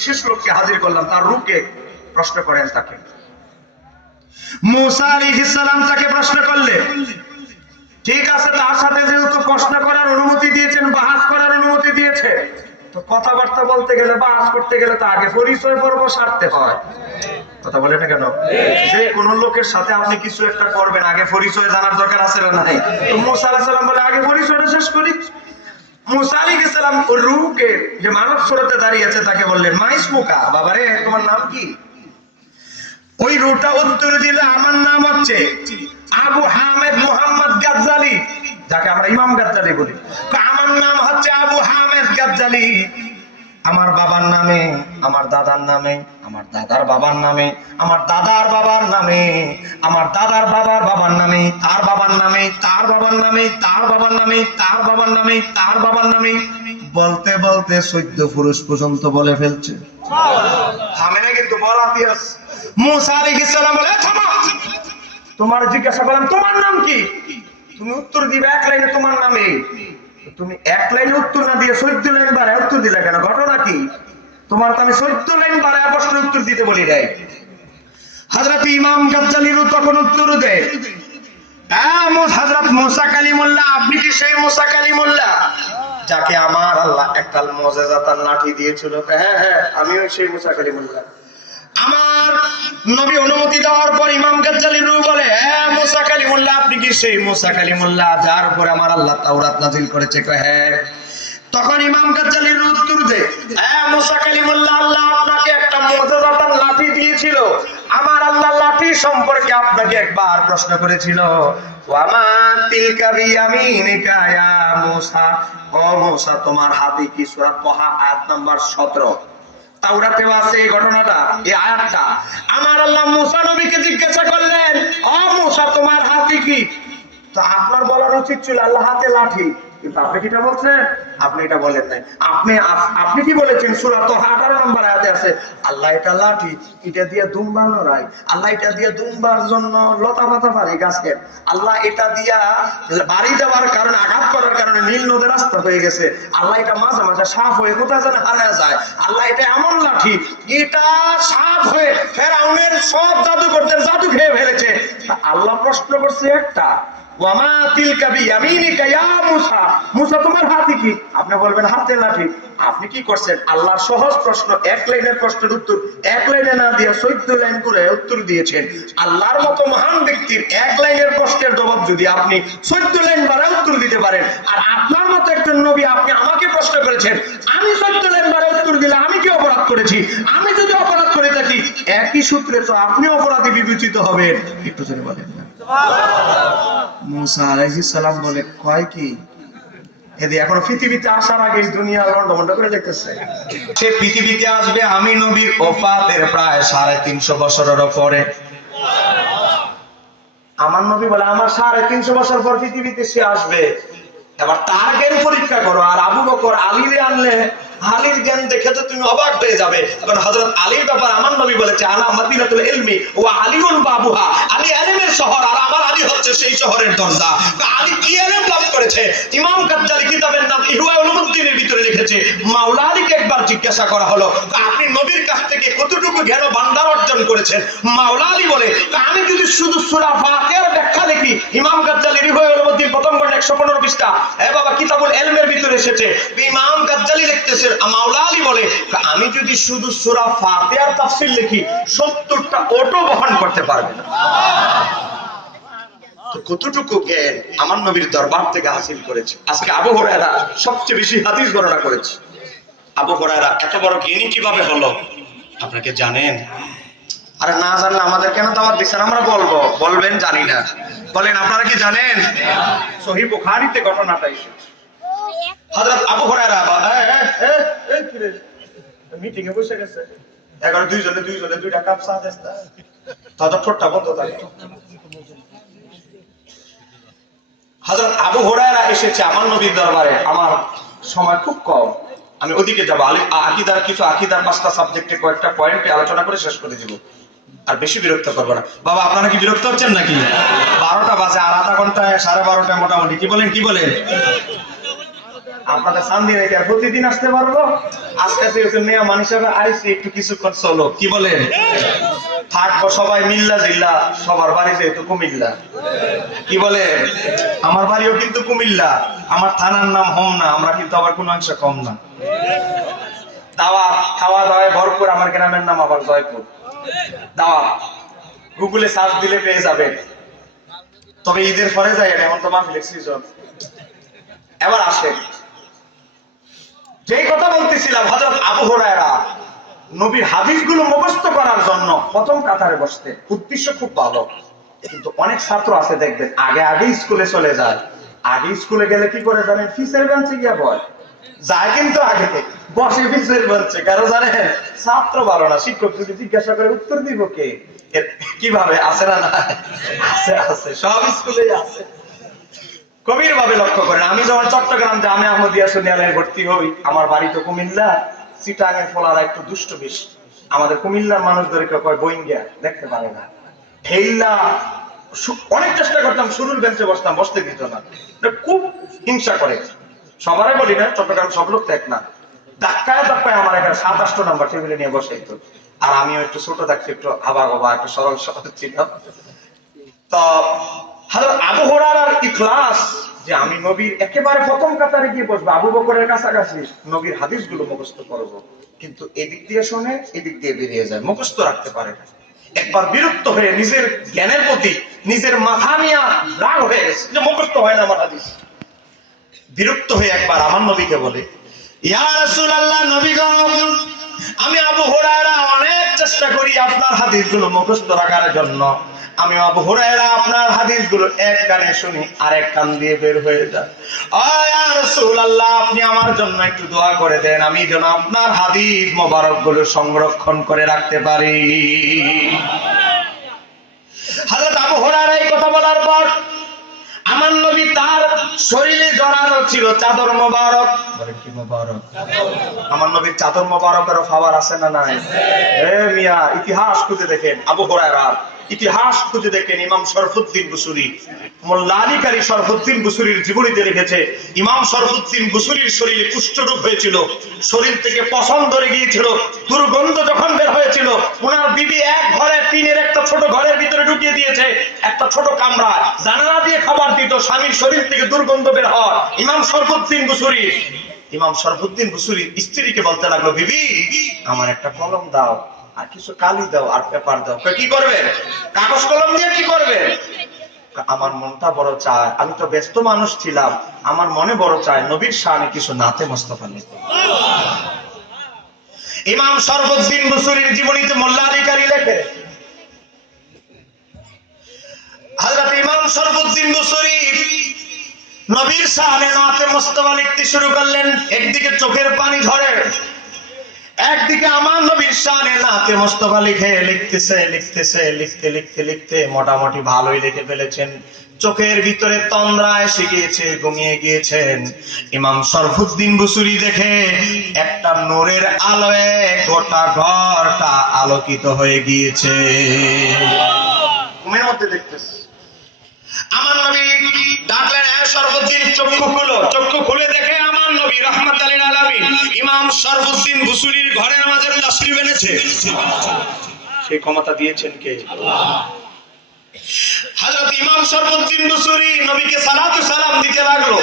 বিশেষ লোককে হাজির করলাম, তার রূপকে প্রশ্ন করেন তাকে। মুসা আলাইহিস সালাম তাকে প্রশ্ন করলেন, ঠিক আছে, তার সাথে যেহেতু প্রশ্ন করার অনুমতি দিয়েছেন, বাহাস করার অনুমতি দিয়েছে, তো কথাবার্তা বলতে গেলে, বাহাস করতে গেলে তো আগে পরিচয় পর্ব সারতে হয়। কথা বলে না কেন? যে কোন লোকের সাথে আপনি কিছু একটা করবেন, আগে পরিচয় জানার দরকার আছে না নাই? তো মুসা আলাইহিস সালাম বলে আগে পরিচয়টা শেষ করি। মুসা আলাইহিস সালাম ওই রূহকে যে মানব সুরতে দাঁড়িয়ে আছে তাকে বললেন, মা ইসমুকা, বাবারে তোমার নাম কি? ওই রূহটা উত্তর দিল, আমার নাম হচ্ছে আবু হামেদ মুহাম্মদ গাজ্জালি, যাকে আমরা ইমাম গাজ্জালি বলি। আমার নাম হচ্ছে আবু হামেদ গাজ্জালি। আমার বাবার নামে, আমার দাদার নামে, আমার দাদার বাবার নামে, আমার দাদার বাবার নামে, আমার দাদার বাবার বাবার নামে, তার বাবার নামে, তার বাবার নামে, তার বাবার নামে, তার বাবার নামে, তার বাবার নামে, বলতে বলতে 14 পুরুষ পর্যন্ত বলে ফেলছে। থামে না কিন্তু, বলাতে আছে। মুসা আলাইহিস সালাম বলে, থামো, তোমার জিজ্ঞাসা করলাম তোমার নাম কি, তুমি উত্তর দিবে এক লাইনে তোমার নামে। তুমি এক লাইনে উত্তর না দিয়ে 14 লাইন বাড়ায় উত্তর দিলে কেন? ঘটনা কি? তোমার তো আমি 14 লাইন বাড়ায় প্রশ্নের উত্তর দিতে বলি নাই। হযরত ইমাম গাজ্জালী তখন উত্তর দেয়, হযরত মুসা কালিমুল্লাহ, আপনি কি সেই মুসা কালিমুল্লাহ যাকে আমার আল্লাহ একটা মুজিজাতার লাঠি দিয়েছিল? হ্যাঁ হ্যাঁ, আমিও সেই মুসা কালিমুল্লাহ। আমার নবী অনুমতি দেওয়ার পর ইমাম গাজ্জালী রূহ বলে, হ্যাঁ মুসা কালিমুল্লাহ, আপনি কি সেই মুসা কালিমুল্লাহ যার উপর আমার আল্লাহ তাওরাত নাযিল করেছে? হ্যাঁ। তখন ইমাম গাজ্জালী রূহ উত্তর দেয়, হ্যাঁ মুসা কালিমুল্লাহ, আল্লাহ আপনাকে একটা মুজিজাতার লাঠি দিয়েছিল। আমার আল্লাহ লাঠি সম্পর্কে আপনাকে একবার প্রশ্ন করেছিল, ওয়ামা তিলকা বিয়ামিনিকা ইয়া মুসা, ও মুসা তোমার হাতে কি? সূরা তাহা আয়াত নাম্বার 17। তাওরাতে আছে এই ঘটনাটা, এই আয়াতটা। আমার আল্লাহ মুসা নবীকে জিজ্ঞাসা করলেন, ও মুসা তোমার হাতে কি? তো আপনার বলার উচিত ছিল আল্লাহ হাতে লাঠি, কিন্তু আপনি কিটা বলছেন? আপনি এটা বলেন নাই। আপনি কি বলেছেন? সূরা তাহা 18 নম্বর আয়াতে আছে, আল্লাহ এটা লাঠি, এটা দিয়ে দুম্বা লড়াই, আল্লাহ এটা দিয়ে দুম্বার জন্য লতা পাতা পারি গাছের, আল্লাহ এটা দিয়া বাড়ি দেওয়ার কারণে, আঘাত করার কারণে নীল নদের রাস্তা হয়ে গেছে, আল্লাহ এটা মাঝে মাঝে সাফ হয়ে কোথায় যেন হারায় যায়, আল্লাহ এটা এমন লাঠি, এটা সাফ হয়ে ফেরাউনের সব জাদুকরদের জাদু খেয়ে ফেলেছে। আল্লাহ প্রশ্ন করছে একটা, ওয়ামা তিলকা বিয়ামিনিকা ইয়া মুসা, মুসা তোমার হাতে কি? আপনি বলবেন হাতে লাঠি। আপনি কি করছেন? আল্লাহর সহজ প্রশ্ন, এক লাইনের প্রশ্নের উত্তর এক লাইনে না দিয়ে 14 লাইন করে উত্তর দিয়েছেন। আল্লাহর মতো মহান ব্যক্তির এক লাইনের প্রশ্নের জবাব যদি আপনি 14 লাইন বাড়ায় উত্তর দিতে পারেন, আর আপনার মতো একজন নবী আপনি আমাকে প্রশ্ন করেছেন, আমি 14 লাইন বাড়ায় উত্তর দিলে আমি কি অপরাধ করেছি? আমি যদি অপরাধ করে থাকি, একই সূত্রে তো আপনি অপরাধী বিবেচিত হবেন। একটু জোরে বলেন না। মুসা আলাইহিস সালাম বলে, কয় কি? এদি এখনো পৃথিবীতে আসার আগে দুনিয়া লন্ডভন্ড করে দেখতেছে। সে পৃথিবীতে আসবে আমি নবীর ওফাতের প্রায় 350 বছরের পরে। আমার নবী বলে আমার 350 বছর পর পৃথিবীতে সে আসবে। এবার টার্গেট পরীক্ষা করো। আর আবু বকর আলীরে আনলে আলীর জ্ঞান দেখে তো তুমি অবাক হয়ে যাবে। কারণ হযরত আলীর ব্যাপার আমার নবী বলেছে, আনা মাদিনাতুল ইলমি ওয়া আলিউল বাবুহা, আলী ইলমের শহর আর আমার আলী হচ্ছে সেই শহরের দরজা। আলী কি ইলম লাভ করেছে? ইমাম গাজ্জালী কিতাবের নাম ইহয়া উলুমুদ্দিনের ভিতরে লিখেছে। মাওলা আলীকে একবার জিজ্ঞাসা করা হলো, আপনি নবীর কাছ থেকে কতটুকু জ্ঞান ভান্ডার অর্জন করেছেন? মাওলা আলী বলে, আমি যদি শুধু সূরা ফাতিহার ব্যাখ্যা লিখি, ইমাম গাজ্জালী ইহয়া উলুমুদ্দিন প্রথম খণ্ড 115 পৃষ্ঠা, বাবা কিতাবুল ইলমের ভিতরে এসেছে। ইমাম গাজ্জালী লিখতেছে, মাওলা আলী বলে, আমি যদি শুধু সূরা ফাতিহার তাফসীর লিখি 70টা অটো বহন করতে পারবে না। তো কতটুকু জ্ঞান আমার নবীর দরবার থেকে হাসিল করেছে। আজকে আবু হুরায়রা সবচেয়ে বেশি হাদিস বর্ণনা করেছে। আবু হুরায়রা এত বড় জ্ঞানী কিভাবে হলো আপনাকে জানেন? আরে না জানলে আমাদের কেন দাওয়াত দিচ্ছেন? আমরা বলবো, বলবেন জানি না। বলেন আপনারা কি জানেন? সহিহ বুখারীতে ঘটনাটা এসেছে। হযরত আবু হুরায়রা মিটিং এ বসে গেছে, এখন দুইজনে দুইটা কাপ চা দেস্তা, তাদের ঠোঁটটা বন্ধ থাকে। হযরত আবু হুরায়রা এসেছে আমার নবীর দরবারে। আমার সময় খুব কম, আমি ওদিকে যাব। আকীদার কিছু আকীদার 5টা সাবজেক্টে কয়েকটা পয়েন্টে আলোচনা করে শেষ করে দিব, আর বেশি বিরক্ত করবো না। বাবা আপনারা কি বিরক্ত হচ্ছেন নাকি? 12টা বাজে, আর আধা ঘন্টায় 12:30 মোটামুটি। কি বলেন? আপনাদের সান্দি রেখে আর প্রতিদিন আসতে পারবো? আজকে যেহেতু মেয়ে মানুষ হিসাবে আইসি, একটু কিছুক্ষণ চলো, কি বলেন? থাকবো সবাই মিল্লা জিল্লা, সবার বাড়ি যেহেতু কুমিল্লা, কি বলে? আমার বাড়িও কিন্তু কুমিল্লা, আমার থানার নাম হোমনা, আমরা কিন্তু আবার কোনো অংশ কম না। দাওয়াত খাওয়া দাওয়ায় ভরপুর, আমার গ্রামের নাম আবার জয়পুর। দাওয়াত গুগলে সার্চ দিলে পেয়ে যাবেন। তবে ঈদের পরে যাই, এমন তো মাহফিলের সিজন। এবার আসে যেই কথা বলতেছিলাম, হযরত আবু হুরায়রা নবীর হাদিসগুলো মুখস্থ করার জন্য প্রথম কাতারে বসতেন। উদ্দেশ্য খুব ভালো, কিন্তু অনেক ছাত্র আছে দেখবেন আগে আগে স্কুলে চলে যায়। আগে স্কুলে গেলে কি করে জানেন? ফিসের বেঞ্চে গিয়া বয় যায়, কিন্তু আগে বসে ফিসের বেঞ্চে। কারো জানেন? ছাত্র ভালো না, শিক্ষক যদি জিজ্ঞাসা করে উত্তর দিব কে? কিভাবে? আছে না? না আছে, আছে, সব স্কুলেই আছে। গভীর ভাবে লক্ষ্য করেন, আমি যখন চট্টগ্রাম জামে আহমদিয়া সুন্নিয়ায় ভর্তি হই, আমার বাড়ি তো কুমিল্লা। চিটাঙের ফলারা একটু দুষ্ট বেশি, আমাদের কুমিল্লার মানুষদেরকে কয় বইঙ্গা, দেখতে পারে না। ঠেল্লা অনেক চেষ্টা করতাম, শুরুর বেঞ্চে বসতাম, বসতে দিত না, খুব হিংসা করে। সবারই বলি না, চট্টগ্রাম সব লোক তো এক না। ধাক্কায় ধাক্কায় আমার এখানে 7-8 নাম্বার টেবিলে নিয়ে বসাইতো। আর আমিও একটু ছোট থাকছি, একটু হাবা গোবা, একটু সরল সরল ছিলাম। তো হযরত আবু হুরায়রার ইখলাস, যে আমি নবীর একেবারে প্রথম কাতারে গিয়ে বসবো, আবু বকরের কাছাকাছি, নবীর হাদিসগুলো মুখস্থ করব। কিন্তু এদিক দিয়ে শুনে এদিক দিয়ে বেরিয়ে যায়, মুখস্থ রাখতে পারে না। একবার বিরক্ত হয়ে নিজের জ্ঞানের প্রতি নিজের মাথা নিয়ে রাগ হয়ে গেছে যে মুখস্থ হয় না আমার হাদিস। বিরক্ত হয়ে একবার আমার নবীকে বলে, ইয়া রাসূলুল্লাহ, নবী গো, আমি আবু হুরায়রা অনেক চেষ্টা করি আপনার হাদিসগুলো মুখস্থ রাখার জন্য। আমি আবু হুরায়রা আপনার হাদিসগুলো এক কানে শুনি, আরেক কান দিয়ে বের হয়ে যায়। ও ইয়া রাসূলুল্লাহ, আপনি আমার জন্য একটু দোয়া করে দেন, আমি যেন আপনার হাদিস মোবারকগুলো সংরক্ষণ করে রাখতে পারি। হযরত আবু হুরায়রা এই কথা বলার পর আমার নবী তার শরীরে জড়ানো ছিল চাদর মোবারক। বলেন কি মোবারক? আমার নবীর চাদর মোবারকেরও পাওয়ার আছে না নাই? এ মিয়া, ইতিহাস খুঁজে দেখেন, আবু হুরায়রার ইতিহাস খুঁজে দেখেন। ইমাম শরফুদ্দীন বুসুরি, মোল্লা আলী কারি শরফুদ্দীন বুসুরির জীবনীতে লিখেছে, ইমাম শরফুদ্দীন বুসুরির শরীরে কুষ্ঠরোগ হয়েছিল, শরীর থেকে পশম ধরে গিয়েছিল, দুর্গন্ধ যখন বের হয়েছিল, ওনার বিবি এক ঘরে টিনের একটা ছোট ঘরের ভিতরে ঢুকিয়ে দিয়েছে, একটা ছোট কামরা, জানালা দিয়ে খাবার দিত, স্বামীর শরীর থেকে দুর্গন্ধ বের হয়। ইমাম শরফুদ্দীন বুসুরি স্ত্রীকে বলতে লাগলো, বিবি, আমার একটা কলম দাও, আর কিছু কালি দাও, আর পেপার দাও। কি করবেন? কাগজ কলম দিয়ে কি করবেন? আমার মনটা বড় চায়, আমি তো ব্যস্ত মানুষ ছিলাম, আমার মনে বড় চায় নবীর শানে কিছু নাতে মুস্তাফা লিখতে। ইমাম শরফুদ্দীন বুসুরির জীবনীতে মোল্লা আলী কারি লেখে, হযরত ইমাম শরফুদ্দীন বুসুরি নবীর শানে নাতে মুস্তাফা লিখতে শুরু করলেন। একদিকে চোখের পানি ঝরে, একদিকে আমার নবীর শানে নাতে মুস্তাফা লিখতেছে। লিখতে মোটামুটি ভালোই লিখে ফেলেছেন। চোখের ভিতরে তন্দ্রায় শিখিয়েছে, ঘুমিয়ে গিয়েছেন। ইমাম শরফুদ্দীন বুসুরি দেখে একটা নূরের আলোয় গোটা ঘরটা আলোকিত হয়ে গিয়েছে। ঘুমের মধ্যে দেখতেছে। আমার নবী ডাকলেন, এ শরফুদ্দীন, চক্ষু খুলে দেখে আমার নবী রাহমাতুল লিল আলামিন ইমাম শরফুদ্দীন বুসুরির ঘরের মাঝে তাশরীফ এনেছে। সেই ক্ষমতা দিয়েছেন কে? আল্লাহ। হযরত ইমাম শরফুদ্দীন বুসুরি নবীকে সালাতু সালাম দিতে লাগলো।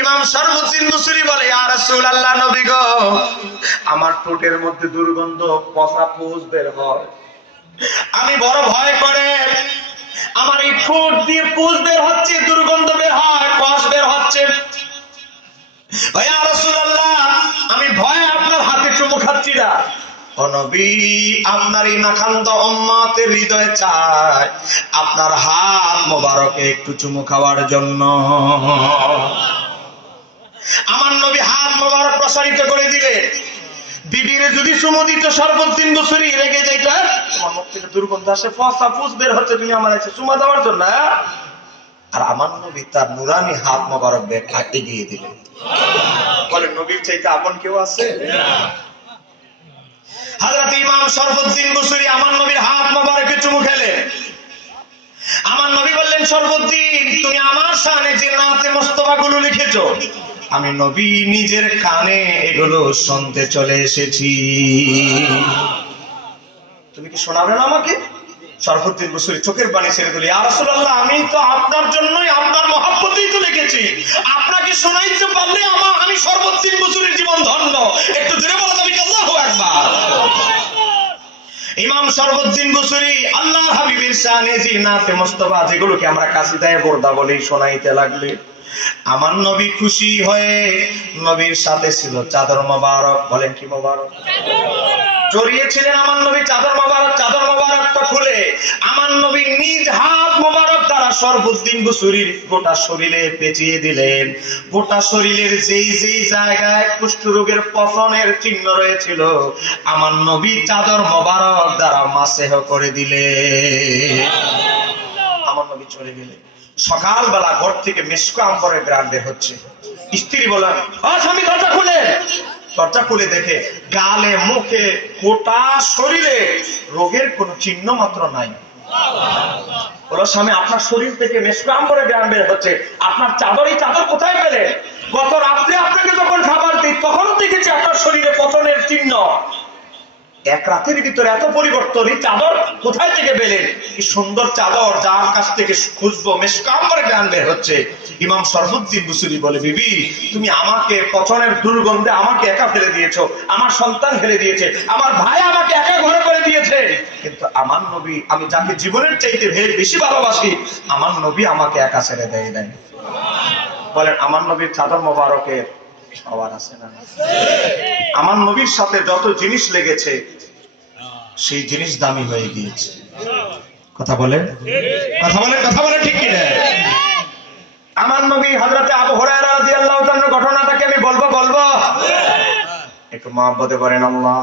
ইমাম শরফুদ্দীন বুসুরি বলে, ইয়া রাসূলুল্লাহ, নবী গো, আমার ঠোঁটের মধ্যে দুর্গন্ধ, পচা পুষ বের হয়, আমি বড় ভয় করে, আমার এই ঠোঁট দিয়ে পুষ বের হচ্ছে, দুর্গন্ধ বের হয়, পচ বের হচ্ছে। ইয়া রাসূলুল্লাহ, আমি ভয়ে আপনার হাতে চুমু খাচ্ছি না। ও নবী, আপনার এই নাখান্দা উম্মতের হৃদয় চায় আপনার হাত মোবারকে একটু চুমু খাওয়ার জন্য। আমার নবী হাত মোবারক প্রসারিত করে দিলে, বিবিরে যদি চুমু দিত শরফুদ্দীন বুসুরি রেগে যাইত, তোমার মুখ থেকে দুর্গন্ধ আসে, পচা পুষ বের হচ্ছে, তুমি আমার কাছে চুমা দেওয়ার জন্য। আর আমার নবী তার নুরানি হাত মোবারক এগিয়ে দিলেন। বলে, নবীর চাইতে আপন কেউ আছে? হযরত ইমাম শরফুদ্দীন বুসুরি আমার নবীর হাত মোবারকে চুমু খেলে। আমার নবী বললেন, শরফুদ্দীন, তুমি আমার শানে যে নাতে মুস্তাফা গুলো লিখেছো, আমি নবী নিজের কানে এগুলো শুনতে চলে এসেছি। তুমি কি শোনাবে না আমাকে? শরফুদ্দীন বুসরি চোখের পানি ছেড়ে দিল, ইয়া রাসূলুল্লাহ, আমি তো আপনার জন্যই, আপনার মহব্বতেই তো লিখেছি, আপনাকে শোনাইতে পারলে আমি শরফুদ্দীন বুসরির জীবন ধন্য। একটু জোরে বলা যাবে কি আল্লাহু আকবার? ইমাম শরফুদ্দীন বুসরি আল্লাহর হাবিবের শানে জিনাতে মুস্তাফা, যেগুলোকে আমরা কাসিদায়ে বুরদা বলেই শোনাইতে লাগলে, আমার নবী খুশি হয়ে, নবীর সাথে ছিল চাদর মোবারক। বলেন কি মোবারক? জড়িয়েছিলেন আমার নবী চাদর মোবারক। চাদর মোবারকটা খুলে আমার নবী নিজ হাত মোবারক দ্বারা শরফুদ্দীন বুসরির গোটা শরীরে পেঁচিয়ে দিলেন। গোটা শরীরের যেই যেই জায়গায় কুষ্ঠ রোগের পতনের চিহ্ন রয়েছিল, আমার নবী চাদর মোবারক দ্বারা মাসেহ করে দিলেন। আমার নবী চলে গেলেন। সকালবেলা ঘর থেকে মিশক আম্বরের গ্রাম বের হচ্ছে। স্ত্রী বলেন, ও স্বামী, দরজা খুলে। দরজা খুলে দেখে গালে, মুখে, গোটা শরীরে রোগের কোনো চিহ্ন মাত্র নাই। বলো, স্বামী, আপনার শরীর থেকে মিশক আম্বরের গ্রাম বের হচ্ছে, আপনার চাদর, এই চাদর কোথায় পেলে? গত রাত্রে আপনাকে যখন খাবার দিই তখনও দেখেছি আপনার শরীরে পতনের চিহ্ন। এক রাতের ভিতরে এত পরিবর্তন, এই চাদর কোথায় থেকে পেলেন? কি সুন্দর চাদর, যার কাছ থেকে খুঁজবো মিশক আম্বরের গ্রাম বের হচ্ছে। ইমাম শরফুদ্দীন বুসরি বলে, বিবি, তুমি আমাকে পতনের দুর্গন্ধে আমাকে একা ফেলে দিয়েছো, আমার সন্তান ফেলে দিয়েছে, আমার ভাই আমাকে একা ঘরে করে দিয়েছে, কিন্তু আমার নবী, আমি যাকে জীবনের চাইতে বেশি ভালোবাসি, আমার নবী আমাকে একা ছেড়ে দেয় নাই। বলেন, আমার নবীর চাদর মোবারকের পাওয়ার আছে না? আমার নবীর সাথে যত জিনিস লেগেছে সেই জিনিস দামি হয়ে গিয়েছে। কথা বলেন, কথা বলেন, কথা বলেন, ঠিক কি না? আমার নবী হযরতে আবু হুরায়রা রাদিয়াল্লাহু তাআলার ঘটনাটাকে আমি বলবো একটু মহব্বতে করেন। আল্লাহ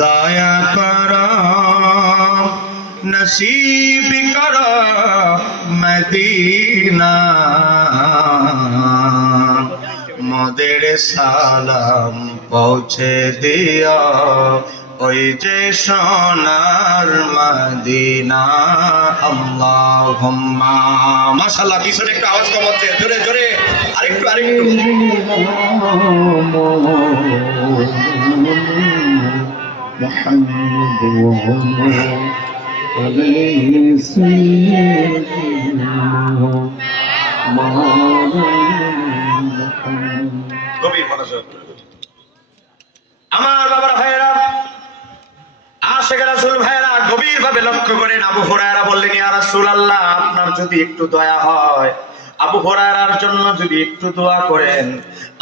দয়া করো, নসিব করো মদিনা, মোদের সালাম পৌঁছে দিও ওই যে সোনার মদিনা। আল্লাহুম্মা। মাশাআল্লাহ, পিছনে একটু আওয়াজ কমাচ্ছে, জোরে জোরে আরেকটু। গভীর মনোযোগ। আমার বাবার ভাইয়েরা, আশিক রাসূল ভাইয়েরা, গভীর ভাবে লক্ষ্য করেন। আবু হুরায়রা বললেন, ইয়া রাসূলুল্লাহ, আপনার যদি একটু দয়া হয়, আবু হুরায়রার জন্য যদি একটু দোয়া করেন,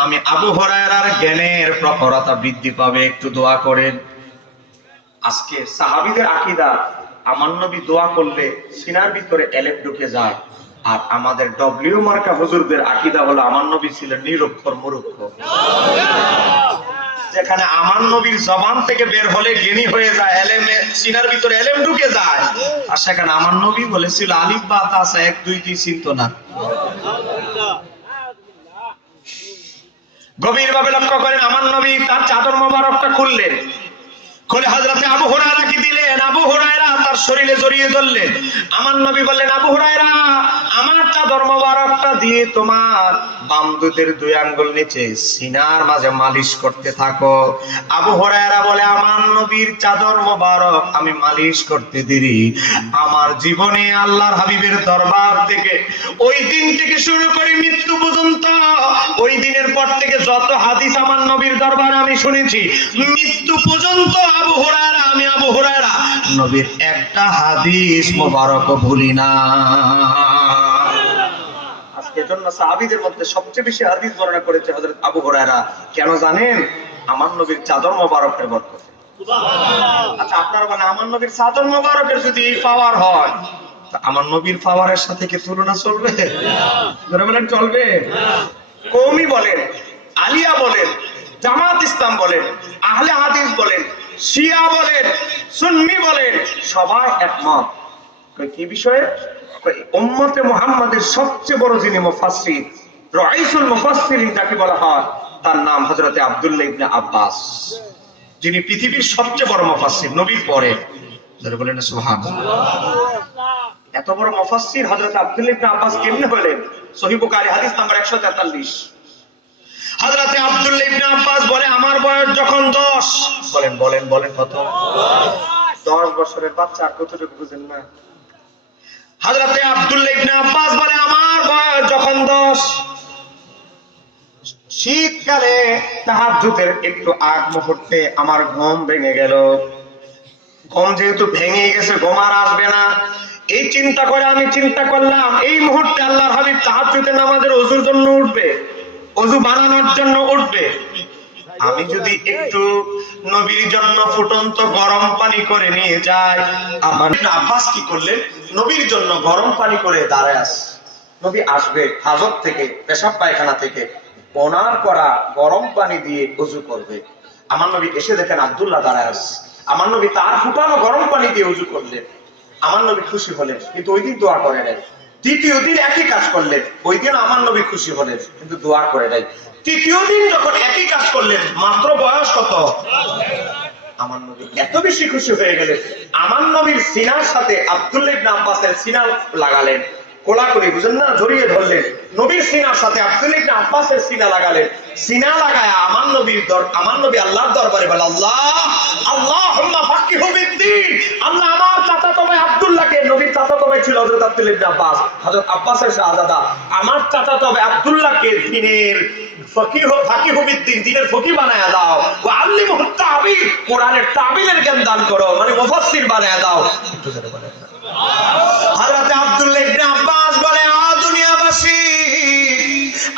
আমি আবু হুরায়রার জ্ঞানের প্রখরতা বৃদ্ধি পাবে, একটু দোয়া করেন। আজকে সাহাবীদের আকীদা, আমার নবী দোয়া করলে সিনার ভিতরে এলেপ ঢুকে যায়, আর আমাদের ডব্লিউ মার্কা হুজুরদের আকীদা হলো আমার নবী ছিলেন নিরক্ষর মূর্খ। যেখানে আমার নবীর জবান থেকে বের হলে জ্ঞানী হয়ে যায়, এলেমে সিনার ভিতরে এলেম ঢুকে যায়, আর সেখানে আমার নবী বলেছিল আলিফ বা তা সা 1 2 3 চিন্তা না। গভীর ভাবে লক্ষ্য করেন, আমার নবী তার চাদর মোবারকটা খুললেন, খুলে হযরতে আবু হুরায়রাকে দিলেন। আবু হুরায়রা তার শরীরে জড়িয়ে ধরলেন। আমার নবী বললেন, আবু হুরায়রা, আমার চাদর মোবারকটা দিয়ে তোমার বাম দুধের 2 আঙ্গুল নিচে সিনার মাঝে মালিশ করতে থাকো। আবু হুরায়রা বলে, আমার নবীর চাদর মোবারক আমি মালিশ করতে দেরি, আমার জীবনে আল্লাহর হাবিবের দরবার থেকে ওই দিন থেকে শুরু করে মৃত্যু পর্যন্ত, ওই দিনের পর থেকে যত হাদিস আমার নবীর দরবারে আমি শুনেছি, মৃত্যু পর্যন্ত আবু হুরায়রা, আমি আবু হুরায়রা নবীর একটা হাদিস মোবারক ভুলি না। আজকে জন্য সাহাবীদের মধ্যে সবচেয়ে বেশি হাদিস বর্ণনা করেছে হযরত আবু হুরায়রা। কেন জানেন? আমার নবীর চাদর মোবারকের বরকতে। সুবহানাল্লাহ। আচ্ছা, আপনারা বলেন, আমার নবীর চাদর মোবারকের যদি এই পাওয়ার হয়, তো আমার নবীর পাওয়ারের সাথে কি তুলনা চলবে? যারা বলেন চলবে। কওমি বলেন, আলিয়া বলেন, জামাত ইসলাম বলেন, আহলে হাদিস বলেন, শিয়া বলেন, সুন্নি বলেন, সবাই একমত। কি বিষয়ে? উম্মতে মুহাম্মাদের সবচেয়ে বড় যিনি মুফাসসির, রাইসুল মুফাসসিরিন যাকে বলা হয়, তার নাম হযরতে আব্দুল্লাহ ইবনে আব্বাস, যিনি পৃথিবীর সবচেয়ে বড় মুফাসসির, নবীর পরে। যারা বলেন না সুবহানাল্লাহ। এত বড় মুফাসসির হযরত আব্দুল্লাহ ইবনে আব্বাস কেমনে হলেন? সহিহ বুখারী হাদিস নাম্বার 143। হযরত আব্দুল্লাহ ইবনে আব্বাস বলে আমার বয়স যখন 10, বলেন কত? 10 বছরের বাচ্চা আর কতটুকু বুঝেন না? হযরত আব্দুল্লাহ ইবনে আব্বাস বলে আমার বয়স যখন 10, শীতকালে তাহাজ্জুদের একটু আগ মুহূর্তে আমার ঘুম ভেঙে গেল। ঘুম যেহেতু ভেঙে গেছে, ঘুম আর আসবে না, এই চিন্তা করে আমি চিন্তা করলাম এই মুহূর্তে আল্লাহর হাবিব তাহাজ্জুদের নামাজের ওযুর জন্য উঠবে, ওযু বানানোর জন্য উঠবে। আমি যদি একটু নবীর জন্য ফুটন্ত গরম পানি করে নিয়ে যাই। আমার আব্বাস কি করলেন? নবীর জন্য গরম পানি করে দাঁড়ায় আছে। নবী আসবে হাজত থেকে, পেশাব পায়খানা থেকে, ওনার করা গরম পানি দিয়ে ওযু করবে। আমার নবী এসে দেখেন আব্দুল্লাহ দাঁড়ায় আছে। আমার নবী তার ফুটানো গরম পানি দিয়ে ওযু করলেন। আমার নবী খুশি হলেন, কিন্তু ওই দিন দোয়া করে নাই। দ্বিতীয় দিন একই কাজ করলেন, ওই দিন আমার নবী খুশি হলেন, কিন্তু দোয়া করে নাই। তৃতীয় দিন যখন একই কাজ করলেন, মাত্র বয়স কত? আমার নবী এত বেশি খুশি হয়ে গেলেন, আমার নবীর সিনার সাথে আব্দুল্লাহ ইবনে আব্বাসের সিনা লাগালেন, কোলাকুলি, বুঝেন না, জড়িয়ে ধরলেন। নবীর সিনার সাথে আব্দুল্লাহ ইবনে আব্বাসের সিনা লাগালেন। সিনা লাগায় আমার নবী আল্লাহর দরবারে বলে, আল্লাহুম্মা ফাক্কিহু ফিদ্দীন, আল্লাহ আমার চাচাতো ভাই আব্দুল্লাহকে, নবীর চাচাতো ভাই ছিল হযরত আব্দুল্লাহ ইবনে আব্বাস, হযরত আব্বাসের শাহজাদা, আমার চাচাতো ভাই আব্দুল্লাহকে দ্বীনের ফাকিহু ফিদ্দীন, দ্বীনের ফকিহ বানায়া দাও। ওয়া আল্লিমুহুত তাবিল, কোরআনের তাবিলের জ্ঞান দান করো, মানে মুফাসসির বানায়া দাও। একটু জোরে বলেন না। হযরত আব্দুল্লাহ ইবনে আব্বাস বলে, দুনিয়াবাসী,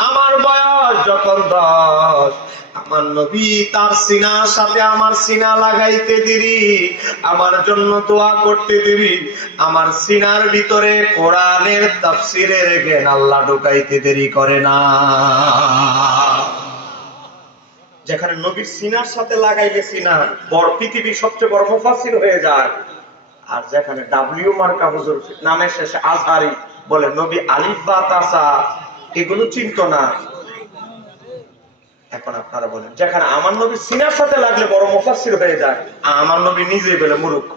আমার বয়স যখন 10, আমার নবী তার সিনার সাথে আমার সিনা লাগাইতে দেরি, আমার জন্য দোয়া করতে দেরি, আমার সিনার ভিতরে কোরআনের তাফসীরের জ্ঞান আল্লাহ ঢুকাইতে দেরি করে না। যেখানে নবীর সিনার সাথে লাগাইলে সিনা বড়, পৃথিবীর সবচেয়ে বড় মুফাসসির হয়ে যায়। আর যেখানে ডাব্লিউ মার্কা হুজুর নামের শেষে আজহারি বলে, নবী আলিফ বা তাসা এগুলো চিনতো না। এখন আপনারা বলেন, যেখানে আমার নবীর সিনার সাথে লাগলে বড় মুফাসসির হয়ে যায়, আমার নবী নিজেই বলে মূর্খ।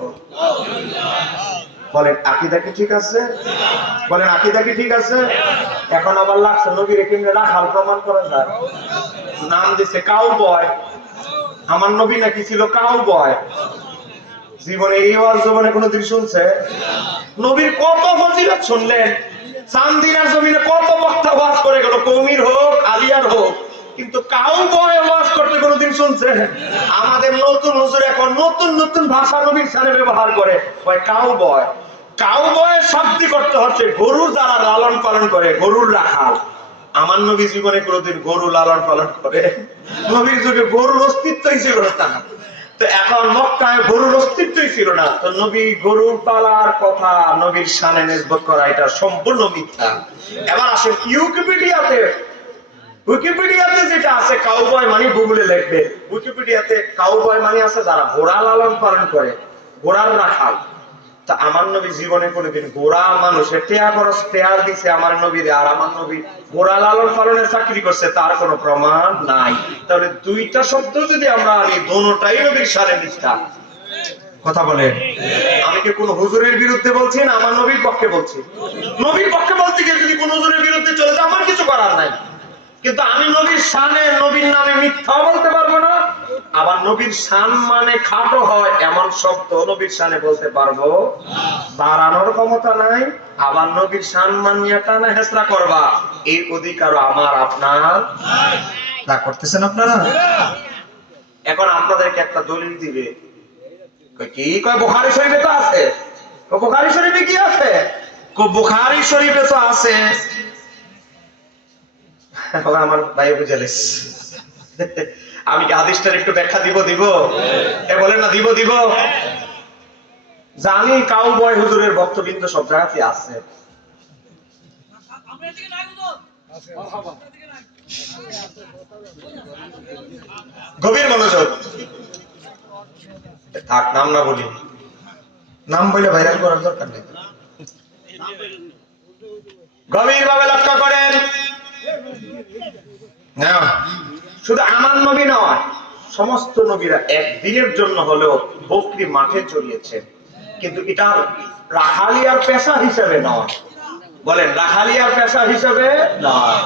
বলেন আকীদা কি ঠিক আছে? বলেন আকীদা কি ঠিক আছে? এখন আবার লাগছে নবীর কেমনে রাখাল প্রমাণ করা যায়। নাম দিছে কাউবয়, আমার নবী নাকি ছিল কাউবয়। জীবনে এই ওয়াজ জীবনে কোনদিন শুনছে? নবীর কত ফজিলত শুনলেন, চান্দিনার জমিনে কত বক্তা ওয়াজ করে গেল, কওমির হোক আলিয়ার হোক, কিন্তু কাউবয় ওয়াজ করতে কোনদিন শুনছে? আমাদের নতুন হুজুর এখন নতুন নতুন ভাষা নবীর সামনে ব্যবহার করে, ওই কাউবয়। কাউবয়ের শাব্দিক অর্থ হচ্ছে গরু যারা লালন পালন করে, গরুর রাখাল। আমার নবী জীবনে কোনদিন গরু লালন পালন করে? নবীর যুগে গরুর অস্তিত্বই ছিল না। তো এখন মক্কায় গরুর অস্তিত্বই ছিল না, তো নবী গরুর পালার কথা নবীর শানে নিসবত করা এটা সম্পূর্ণ মিথ্যা। এবার আসেন উইকিপিডিয়াতে যেটা আছে কাউবয় মানে, গুগলে লিখবে উইকিপিডিয়াতে কাউবয় মানে আছে যারা ঘোড়া লালন পালন করে, ঘোড়ার রাখাল। তা আমার নবী জীবনে কোনোদিন ঘোড়া মানুষের টেয়ার দিছে আমার নবীর, আর আমার নবী ঘোড়া লালন পালনের চাকরি করছে, তার কোনো প্রমাণ নাই। তাহলে দুইটা শব্দ যদি আমরা আনি, দোনোটাই নবীর শানে মিথ্যা। কথা বলেন, আমি কি কোন হুজুরের বিরুদ্ধে বলছি না আমার নবীর পক্ষে বলছি? নবীর পক্ষে বলতে গিয়ে যদি কোন হুজুরের বিরুদ্ধে চলে যায়, আমার কিছু করার নাই। কিন্তু আমি নবীর শানে, নবীর নামে মিথ্যা বলতে পারবো না। আবার নবীর শান মানে খাটো হয় এমন শব্দ নবীর শানে বলতে পারবো, বাড়ানোর ক্ষমতা নাই। আবার নবীর শান মানিয়া টানা হেসরা করবা, এই অধিকার আমার আপনার তা করতেছেন আপনারা। এখন আপনাদেরকে একটা দলিল দিবে, কি কয় বুখারী শরীফে তো আছে। বুখারী শরীফে কি আছে? বুখারী শরীফে তো আছে। আমার ভাই বুঝালিস, আমি কি হাদিসটার একটু ব্যাখ্যা দিব? এ বলেন না দিব। জানি কাউবয় হুজুরের ভক্তবৃন্দ সব জায়গাতে আছে। গভীর মনোযোগ, থাক নাম না বলি, নাম বলে ভাইরাল করার দরকার নেই। গভীর ভাবে লক্ষ্য করেন, শুধু আমার নবী নয়, সমস্ত নবীরা একদিনের জন্য হলেও বকরি মাঠে চড়িয়েছেন। কিন্তু এটা রাখালিয়ার পেশা হিসেবে নয়। বলেন, রাখালিয়ার পেশা হিসেবে নয়,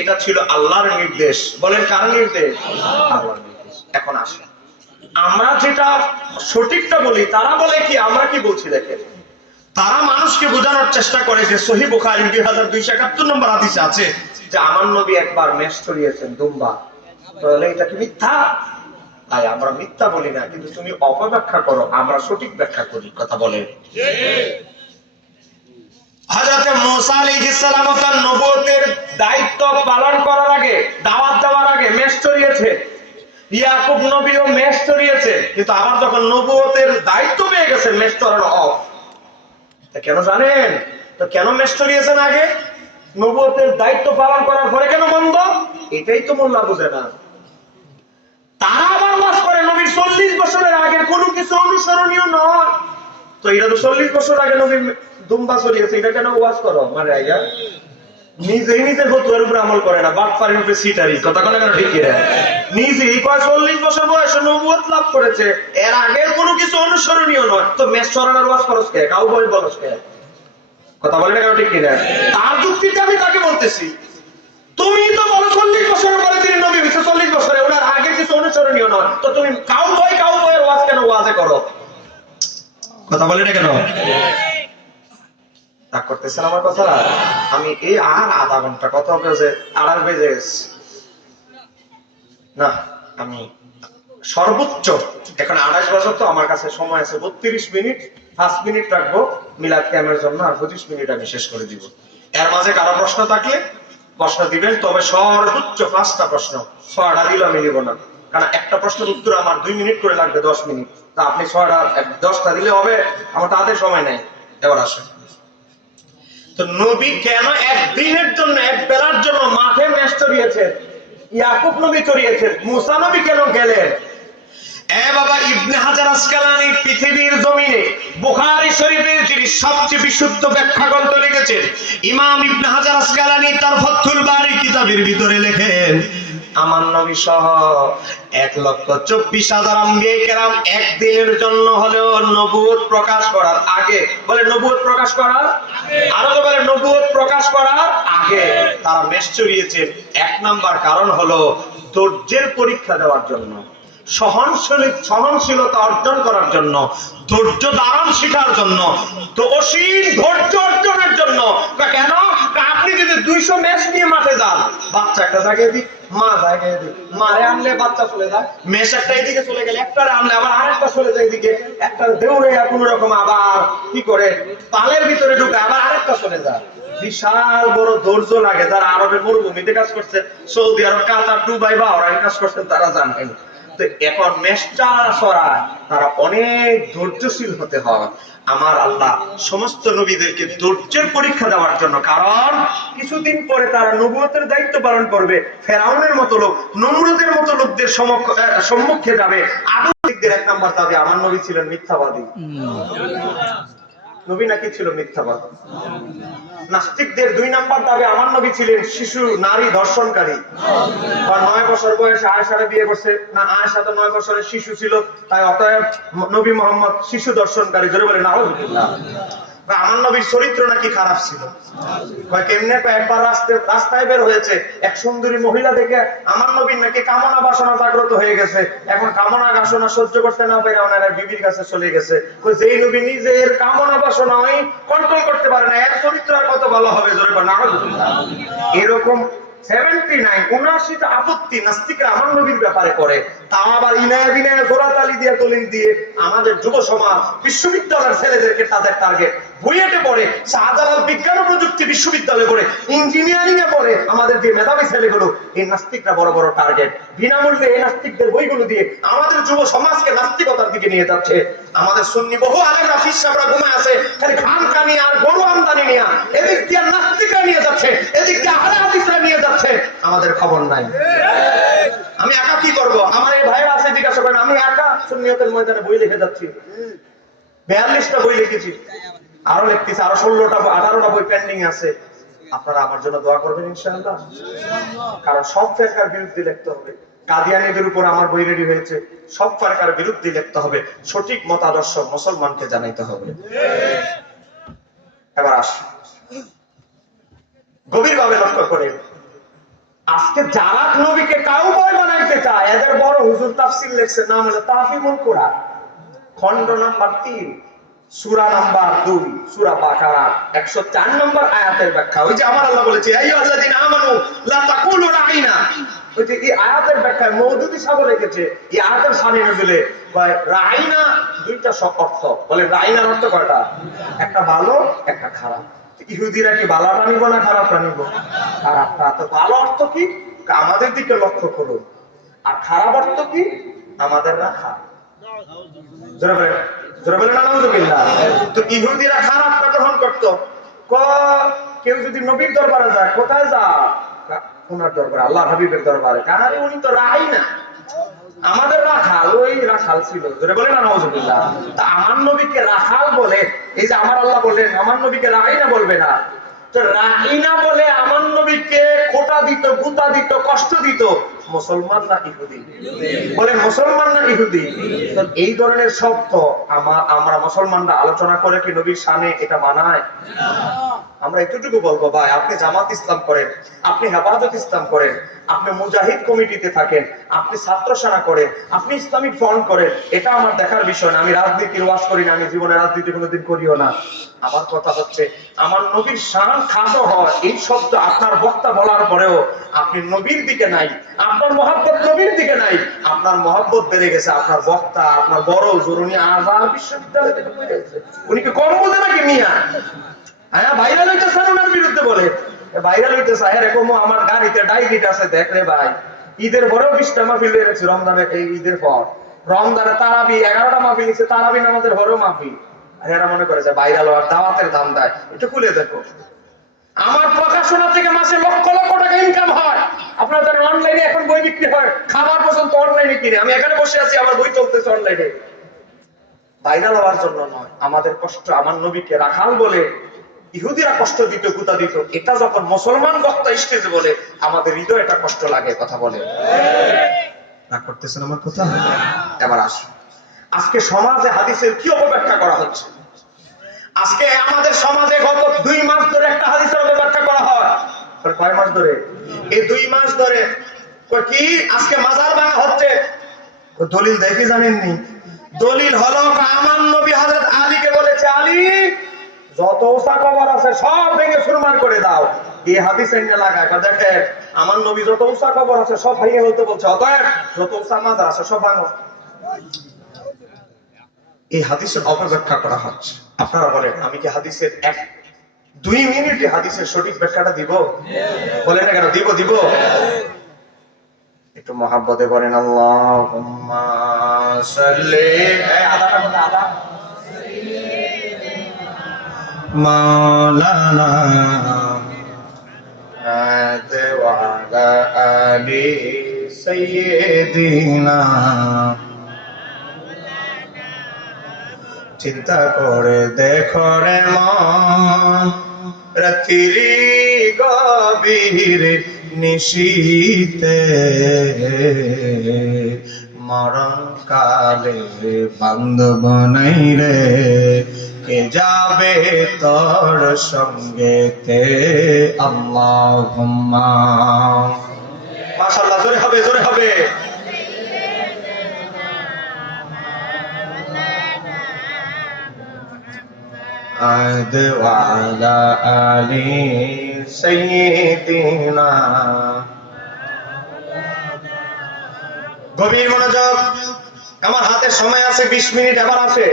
এটা ছিল আল্লাহর নির্দেশ। বলেন, কার নির্দেশ? আল্লাহর নির্দেশ। এখন আসে আমরা যেটা সঠিকটা বলি, তারা বলে কি, আমরা কি বলছি দেখেন। তারা মানুষকে বোঝানোর চেষ্টা করে যে সহিহ বুখারী 2271 নম্বর হাদিসে আছে যে আমার নবী একবার মেষ চড়িয়েছেন, দুম্বা। তাহলে এটা কি মিথ্যা? তাই আমরা মিথ্যা বলি না, কিন্তু তুমি অপব্যাখ্যা করো, আমরা সঠিক ব্যাখ্যা করি। কথা বলে হযরত মূসা আলাইহিস সালাম তার নবুয়তের দায়িত্ব পালন করার আগে, দাওয়াত দেওয়ার আগে মেষ চড়িয়েছে। ইয়াকুব নবীও মেষ চড়িয়েছে, কিন্তু আবার যখন নবুয়তের দায়িত্ব পেয়ে গেছে মেষ চড়ানো অফ। কেন জানেন? তো কেন মেষ চড়িয়েছেন আগে? নবুয়তের দায়িত্ব পালন করার পরে কেন বন্ধ? এটাই তো মোল্লা বুঝে না। তারা আবার ওয়াজ করে নবীর 40 বছরের আগে কোনো কিছু অনুসরণীয় নয়। তো এটা তো 40 বছর আগে নবী দুম্বা চড়িয়েছে, এটা কেন ওয়াজ করো? মানে আইয়া নিজেই নিজের ফতোয়ার উপর আমল করে না, বাটপারের উপরে সিটারি। কথা কোন কেন ঠিক কিনা? নিজেই কয় 40 বছর বয়সে নবুয়ত লাভ করেছে, এর আগের কোনো কিছু অনুসরণীয় নয়। তো মেষ চড়ানোর ওয়াজ করস কে? কাউ বই বলস কে? কথা বলে না কেন ঠিক কিনা? তার যুক্তিতে আমি তাকে বলতেছি, তুমি তো বলো 40 বছরের পরে তিনি নবী হয়েছে, 40 বছরে ওনার আগে কিছু অনুসরণীয় নয়। তো তুমি কাউ বইয়ের ওয়াজ কেন ওয়াজে করো? কথা বলে না কেন? রাগ করতেছেন আমার কথা? আমি এই আর আধা ঘন্টা কথা বেজে আড়াই বেজে গেছে না, আমি সর্বোচ্চ এখন 28 বছর, তো আমার কাছে সময় আছে 32 মিনিট। 5 মিনিট রাখবো মিলাদ ক্যামের জন্য, আর 25 মিনিট আমি শেষ করে দিব। এর মাঝে কারো প্রশ্ন থাকলে প্রশ্ন দিবেন, তবে সর্বোচ্চ 5টা প্রশ্ন। 6টা দিলে আমি নিব না, কারণ একটা প্রশ্নের উত্তর আমার 2 মিনিট করে লাগবে, 10 মিনিট। তা আপনি 10টা দিলে হবে? আমার তাতে সময় নেই। এবার আসেন, তো নবী কেন একদিনের জন্য, এক বেলার জন্য মাঠে মেষ চড়িয়েছেন? ইয়াকুব নবী চড়িয়েছেন, মুসা নবী কেন গেলেন? এ বাবা, ইবনে হাজার আসকালানী পৃথিবীর জমিনে বুখারী শরীফের যিনি সবচেয়ে বিশুদ্ধ ব্যাখ্যা গ্রন্থ লিখেছেন, ইমাম ইবনে হাজার আসকালানী তার ফাতহুল বারী কিতাবের ভিতরে লেখেন, আমার নবী সহ 1,24,000 আম্বিয়া কেরাম একদিনের জন্য হলেও নবুয়ত প্রকাশ করার আগে, বলে নবুয়ত প্রকাশ করার আরো বলে নবুয়ত প্রকাশ করার আগে তারা মেষ চড়িয়েছেন। 1 নাম্বার কারণ হলো ধৈর্যের পরীক্ষা দেওয়ার জন্য, সহনশীলতা অর্জন করার জন্য, ধৈর্য ধারণ শেখার জন্য, তো অসীম ধৈর্য অর্জনের জন্য। কেন? আপনি যদি 200 মেষ নিয়ে মাঠে যান, বাচ্চা একটা জায়গায় দিক, মা জায়গায় দিক, মারে আনলে বাচ্চা চলে যায়, মেষ একটা এদিকে চলে গেলে একটারে আনলে আবার আরেকটা চলে যায় এদিকে, একটা দেউড়ে কোনো রকম আবার কি করে পালের ভিতরে ঢুকে আবার আরেকটা চলে যায়। বিশাল বড় ধৈর্য লাগে। যারা আরবের মরুভূমিতে কাজ করছে, সৌদি আরব, কাতার, দুবাই বা ওরা কাজ করছেন, তারা জানেন। তো এখন মেষটা সরায় তারা অনেক ধৈর্যশীল হতে হয়। আমার আল্লাহ সমস্ত নবীদেরকে ধৈর্যের পরীক্ষা দেওয়ার জন্য, কারণ কিছুদিন পরে তারা নবুয়তের দায়িত্ব পালন করবে, ফেরাউনের মতো লোক, নমরুদের মতো লোকদের সম্মুখে যাবে। আধুনিকদের 1 নাম্বার দাবি, আমার নবী ছিলেন মিথ্যাবাদী। নবী নাকি ছিল মিথ্যাবাদী। নাস্তিকদের 2 নাম্বার দাবি, আমার নবী ছিলেন শিশু নারী ধর্ষণকারী। 9 বছর বয়সে আয়েশারে বিয়ে করছে না, আয়েশা তো 9 বছরের শিশু ছিল, তাই অতএব নবী মোহাম্মদ শিশু দর্শনকারী। জোরে বলে নাউজুবিল্লাহ। আমার নবীর চরিত্র নাকি খারাপ ছিল। কেমনে? একবার রাস্তায় বের হয়েছে, এক সুন্দরী মহিলা দেখে আমার নবীর নাকি কামনা বাসনা জাগ্রত হয়ে গেছে। এখন কামনা বাসনা সহ্য করতে না পেরে ওনারা বিবির কাছে চলে গেছে। যেই নবী নিজের কামনা বাসনা কন্ট্রোল করতে পারে না, এর চরিত্র আর কত ভালো হবে? জোরে বলে নাউজুবিল্লাহ। এরকম 79 আপত্তি নাস্তিকরা আমার নবীর ব্যাপারে করে। তাও আবার ইনায়া বিনায়া জোড়াতালি দিয়ে দলিল দিয়ে আমাদের যুব সমাজ, বিশ্ববিদ্যালয়ের ছেলেদেরকে তাদের টার্গেট। বুয়েটে পড়ে, শাহজালাল বিজ্ঞান ও প্রযুক্তি বিশ্ববিদ্যালয়ে পড়ে, ইঞ্জিনিয়ারিং এ পড়ে আমাদের যে মেধাবী ছেলেগুলো, এই নাস্তিকরা বড় বড় টার্গেট। বিনামূল্যে এই নাস্তিকদের বইগুলো দিয়ে আমাদের যুব সমাজকে নাস্তিকতার দিকে নিয়ে যাচ্ছে। আমাদের সুন্নি বহু আলেমরা ফিসাবরা ঘুমায় আছে, খালি খানকা নিয়ে আর গরু আমদানি নিয়ে, এদিক দিয়ে নাস্তিকরা নিয়ে যাচ্ছে, এদিক দিয়ে আহলে হাদিসরা নিয়ে যাচ্ছে, আমাদের খবর নাই। আমি একা কি করব? আমার এই ভাইরা আছে, জিজ্ঞাসা করেন, আমি একা সুন্নিয়তের ময়দানে বই লিখে যাচ্ছি। 42টা বই লিখেছি, আরো লিখতেছি, আরো 16টা 18টা বই পেন্ডিং আছে। আপনারা আমার জন্য দোয়া করবেন ইনশাআল্লাহ, কারণ সব ফেরকার বিরুদ্ধে লিখতে হবে। কাদিয়ানীদের উপর আমার বই রেডি হয়েছে। সব ফারকার বিরুদ্ধে লিখতে হবে, সঠিক মতাদর্শ মুসলমানকে জানাইতে হবে। এবার আস গভীরভাবে লক্ষ্য করে, আজকে যারা নবীকে কাউবয় বানাইতে চায় এদের বড় হুজুর তাফসীর লিখছে, নাম হলো তাফহিমুল কোরআন, খণ্ড নাম্বার 3, সূরা নাম্বার 2, সূরা বাকারা 104 নম্বর আয়াতের ব্যাখ্যা। ওই যে আমার আল্লাহ বলেছে আইয়ুহাল্লাযীনা আমানু লা তাকুলু রাঈনা, ওই যে এই আয়াতের ব্যাখ্যায় মওদুদী সাহেব লিখেছে এই আয়াতের শানে নজুলে কয় রাঈনা দুইটা অর্থ, বলে রাঈনার অর্থ কয়টা? একটা ভালো একটা খারাপ। ইহুদিরা কি ভালোটা নিব না খারাপটা নিব? খারাপটা। তো ভালো অর্থ কি? আমাদের দিকে লক্ষ্য করুন। আর খারাপ অর্থ কি? আমাদের রাখা। জোরে বলেন, জোরে বলেন আলহামদুলিল্লাহ। তো ইহুদিরা খারাপটা গ্রহণ করতো। কেউ যদি নবীর দরবারে যায়, কোথায় যায়? ওনার দরবারে, আল্লাহ হাবিবের দরবারে। কারণ উনি তো রাই না, আমাদের রাখাল, ওই রাখাল ছিল। জোরে বলেন আলহামদুলিল্লাহ। তা আমার নবীকে রাখাল বলে, এই যে আমার আল্লাহ বললেন আমার নবীকে রাই না বলবে না, তো রাইনা বলে আমার নবীকে খোঁটা দিত, গুতা দিত, কষ্ট দিত মুসলমান না ইহুদি? বলেন মুসলমান না ইহুদি? তো এই ধরনের শব্দ আমরা মুসলমানরা আলোচনা করে কি নবীর শানে এটা মানায়? আমরা এতটুকু বলবো, ভাই আপনি জামাত ইসলাম করেন, আপনি হেফাজত ইসলাম করেন, আপনি মুজাহিদ কমিটিতে থাকেন, আপনি ছাত্র সেনা করেন, আপনি ইসলামিক ফ্রন্ট করেন, এটা আমার দেখার বিষয় না। আমি রাজনীতির ওয়াজ করি না, আমি জীবনে রাজনীতি কোনোদিন করিও না। আমার কথা হচ্ছে আমার নবীর শান খাটো হয় এই শব্দ আপনার বক্তা বলার পরেও আপনি নবীর দিকে নাই, আপনার মহব্বত নবীর দিকে নাই, আপনার মহব্বত বেড়ে গেছে আপনার বক্তা, আপনার বড় জরুরি আজহার বিশ্ববিদ্যালয় থেকে বেড়ে গেছে। উনি কি কম বোঝে নাকি মিয়া? হ্যাঁ ভাইরাল হইতেছে ওনার বিরুদ্ধে, বলে ভাইরাল হইতেছে। এরকম আমার গাড়িতে ডাইরিট আছে, দেখলে ভাই ঈদের পরেও 20টা মাহফিল বেড়েছে রমজানের, এই ঈদের পর রমজানে তারাবি 11টা মাহফিল নিচ্ছে, তারাবি নামাজের পরেও মাহফিল। এরা মনে করে যে ভাইরাল হওয়ার দাওয়াতের দাম দেয়। একটু খুলে দেখো, আমার প্রকাশনা থেকে মাসে লক্ষ লক্ষ টাকা ইনকাম হয়। আপনারা জানেন অনলাইনে এখন বই বিক্রি হয়, খাবার পর্যন্ত অনলাইনে কিনে। আমি এখানে বসে আছি, আমার বই চলতেছে অনলাইনে। ভাইরাল হওয়ার জন্য নয়, আমাদের কষ্ট। আমার নবীকে রাখাল বলে ইহুদিরা কষ্ট দিত, গুতা দিত, এটা যখন মুসলমান বক্তা স্টেজে বলে আমাদের হৃদয়টা কষ্ট লাগে। কথা বলে না, করতেছেন আমার কথা? এবার আসুন, আজকে সমাজে হাদিসের কি অপব্যাখ্যা করা হচ্ছে। আজকে আমাদের সমাজে গত 2 মাস ধরে একটা হাদিসের অপব্যাখ্যা করা হয়। কয় মাস ধরে? এই 2 মাস ধরে কি আজকে মাজার ভাঙা হচ্ছে। দলিল দেখি জানেননি? দলিল হলো আমার নবী হযরত আলীকে বলেছে, আলী যত উঁচা কবর আছে সব ভেঙে চুরমার করে দাও। এই হাদিস এনে লাগায়, দেখে আমার নবী যত উঁচা কবর আছে সব ভেঙে হতে বলছে, অতএব যত উঁচা মাজার আছে সব ভাঙো। এই হাদিসের অপব্যাখ্যা করা হচ্ছে। আপনারা বলেন আমি কি হাদিসের 1-2 মিনিটে হাদিসের সঠিক ব্যাখ্যাটা দিব? বলেন না কেন? দিব। একটু মহাব্বতে বলেন আল্লাহুম্মা সাল্লি আলা মাওলানা ওয়া আলা আলি সাইয়্যিদিনা। চিন্তা করে দেখো রে মন, রাত্রি গভীর নিশীতে মরণ কালে বান্ধব নাই রে, কে যাবে তোর সঙ্গেতে। আল্লাহুম্মা। মাশাআল্লাহ, জোরে হবে, জোরে হবে। ওয়ালা আলি সাইয়্যিদিনা। গভীর মনোযোগ। আমার হাতে সময় আছে 20 মিনিট, এবার আছে।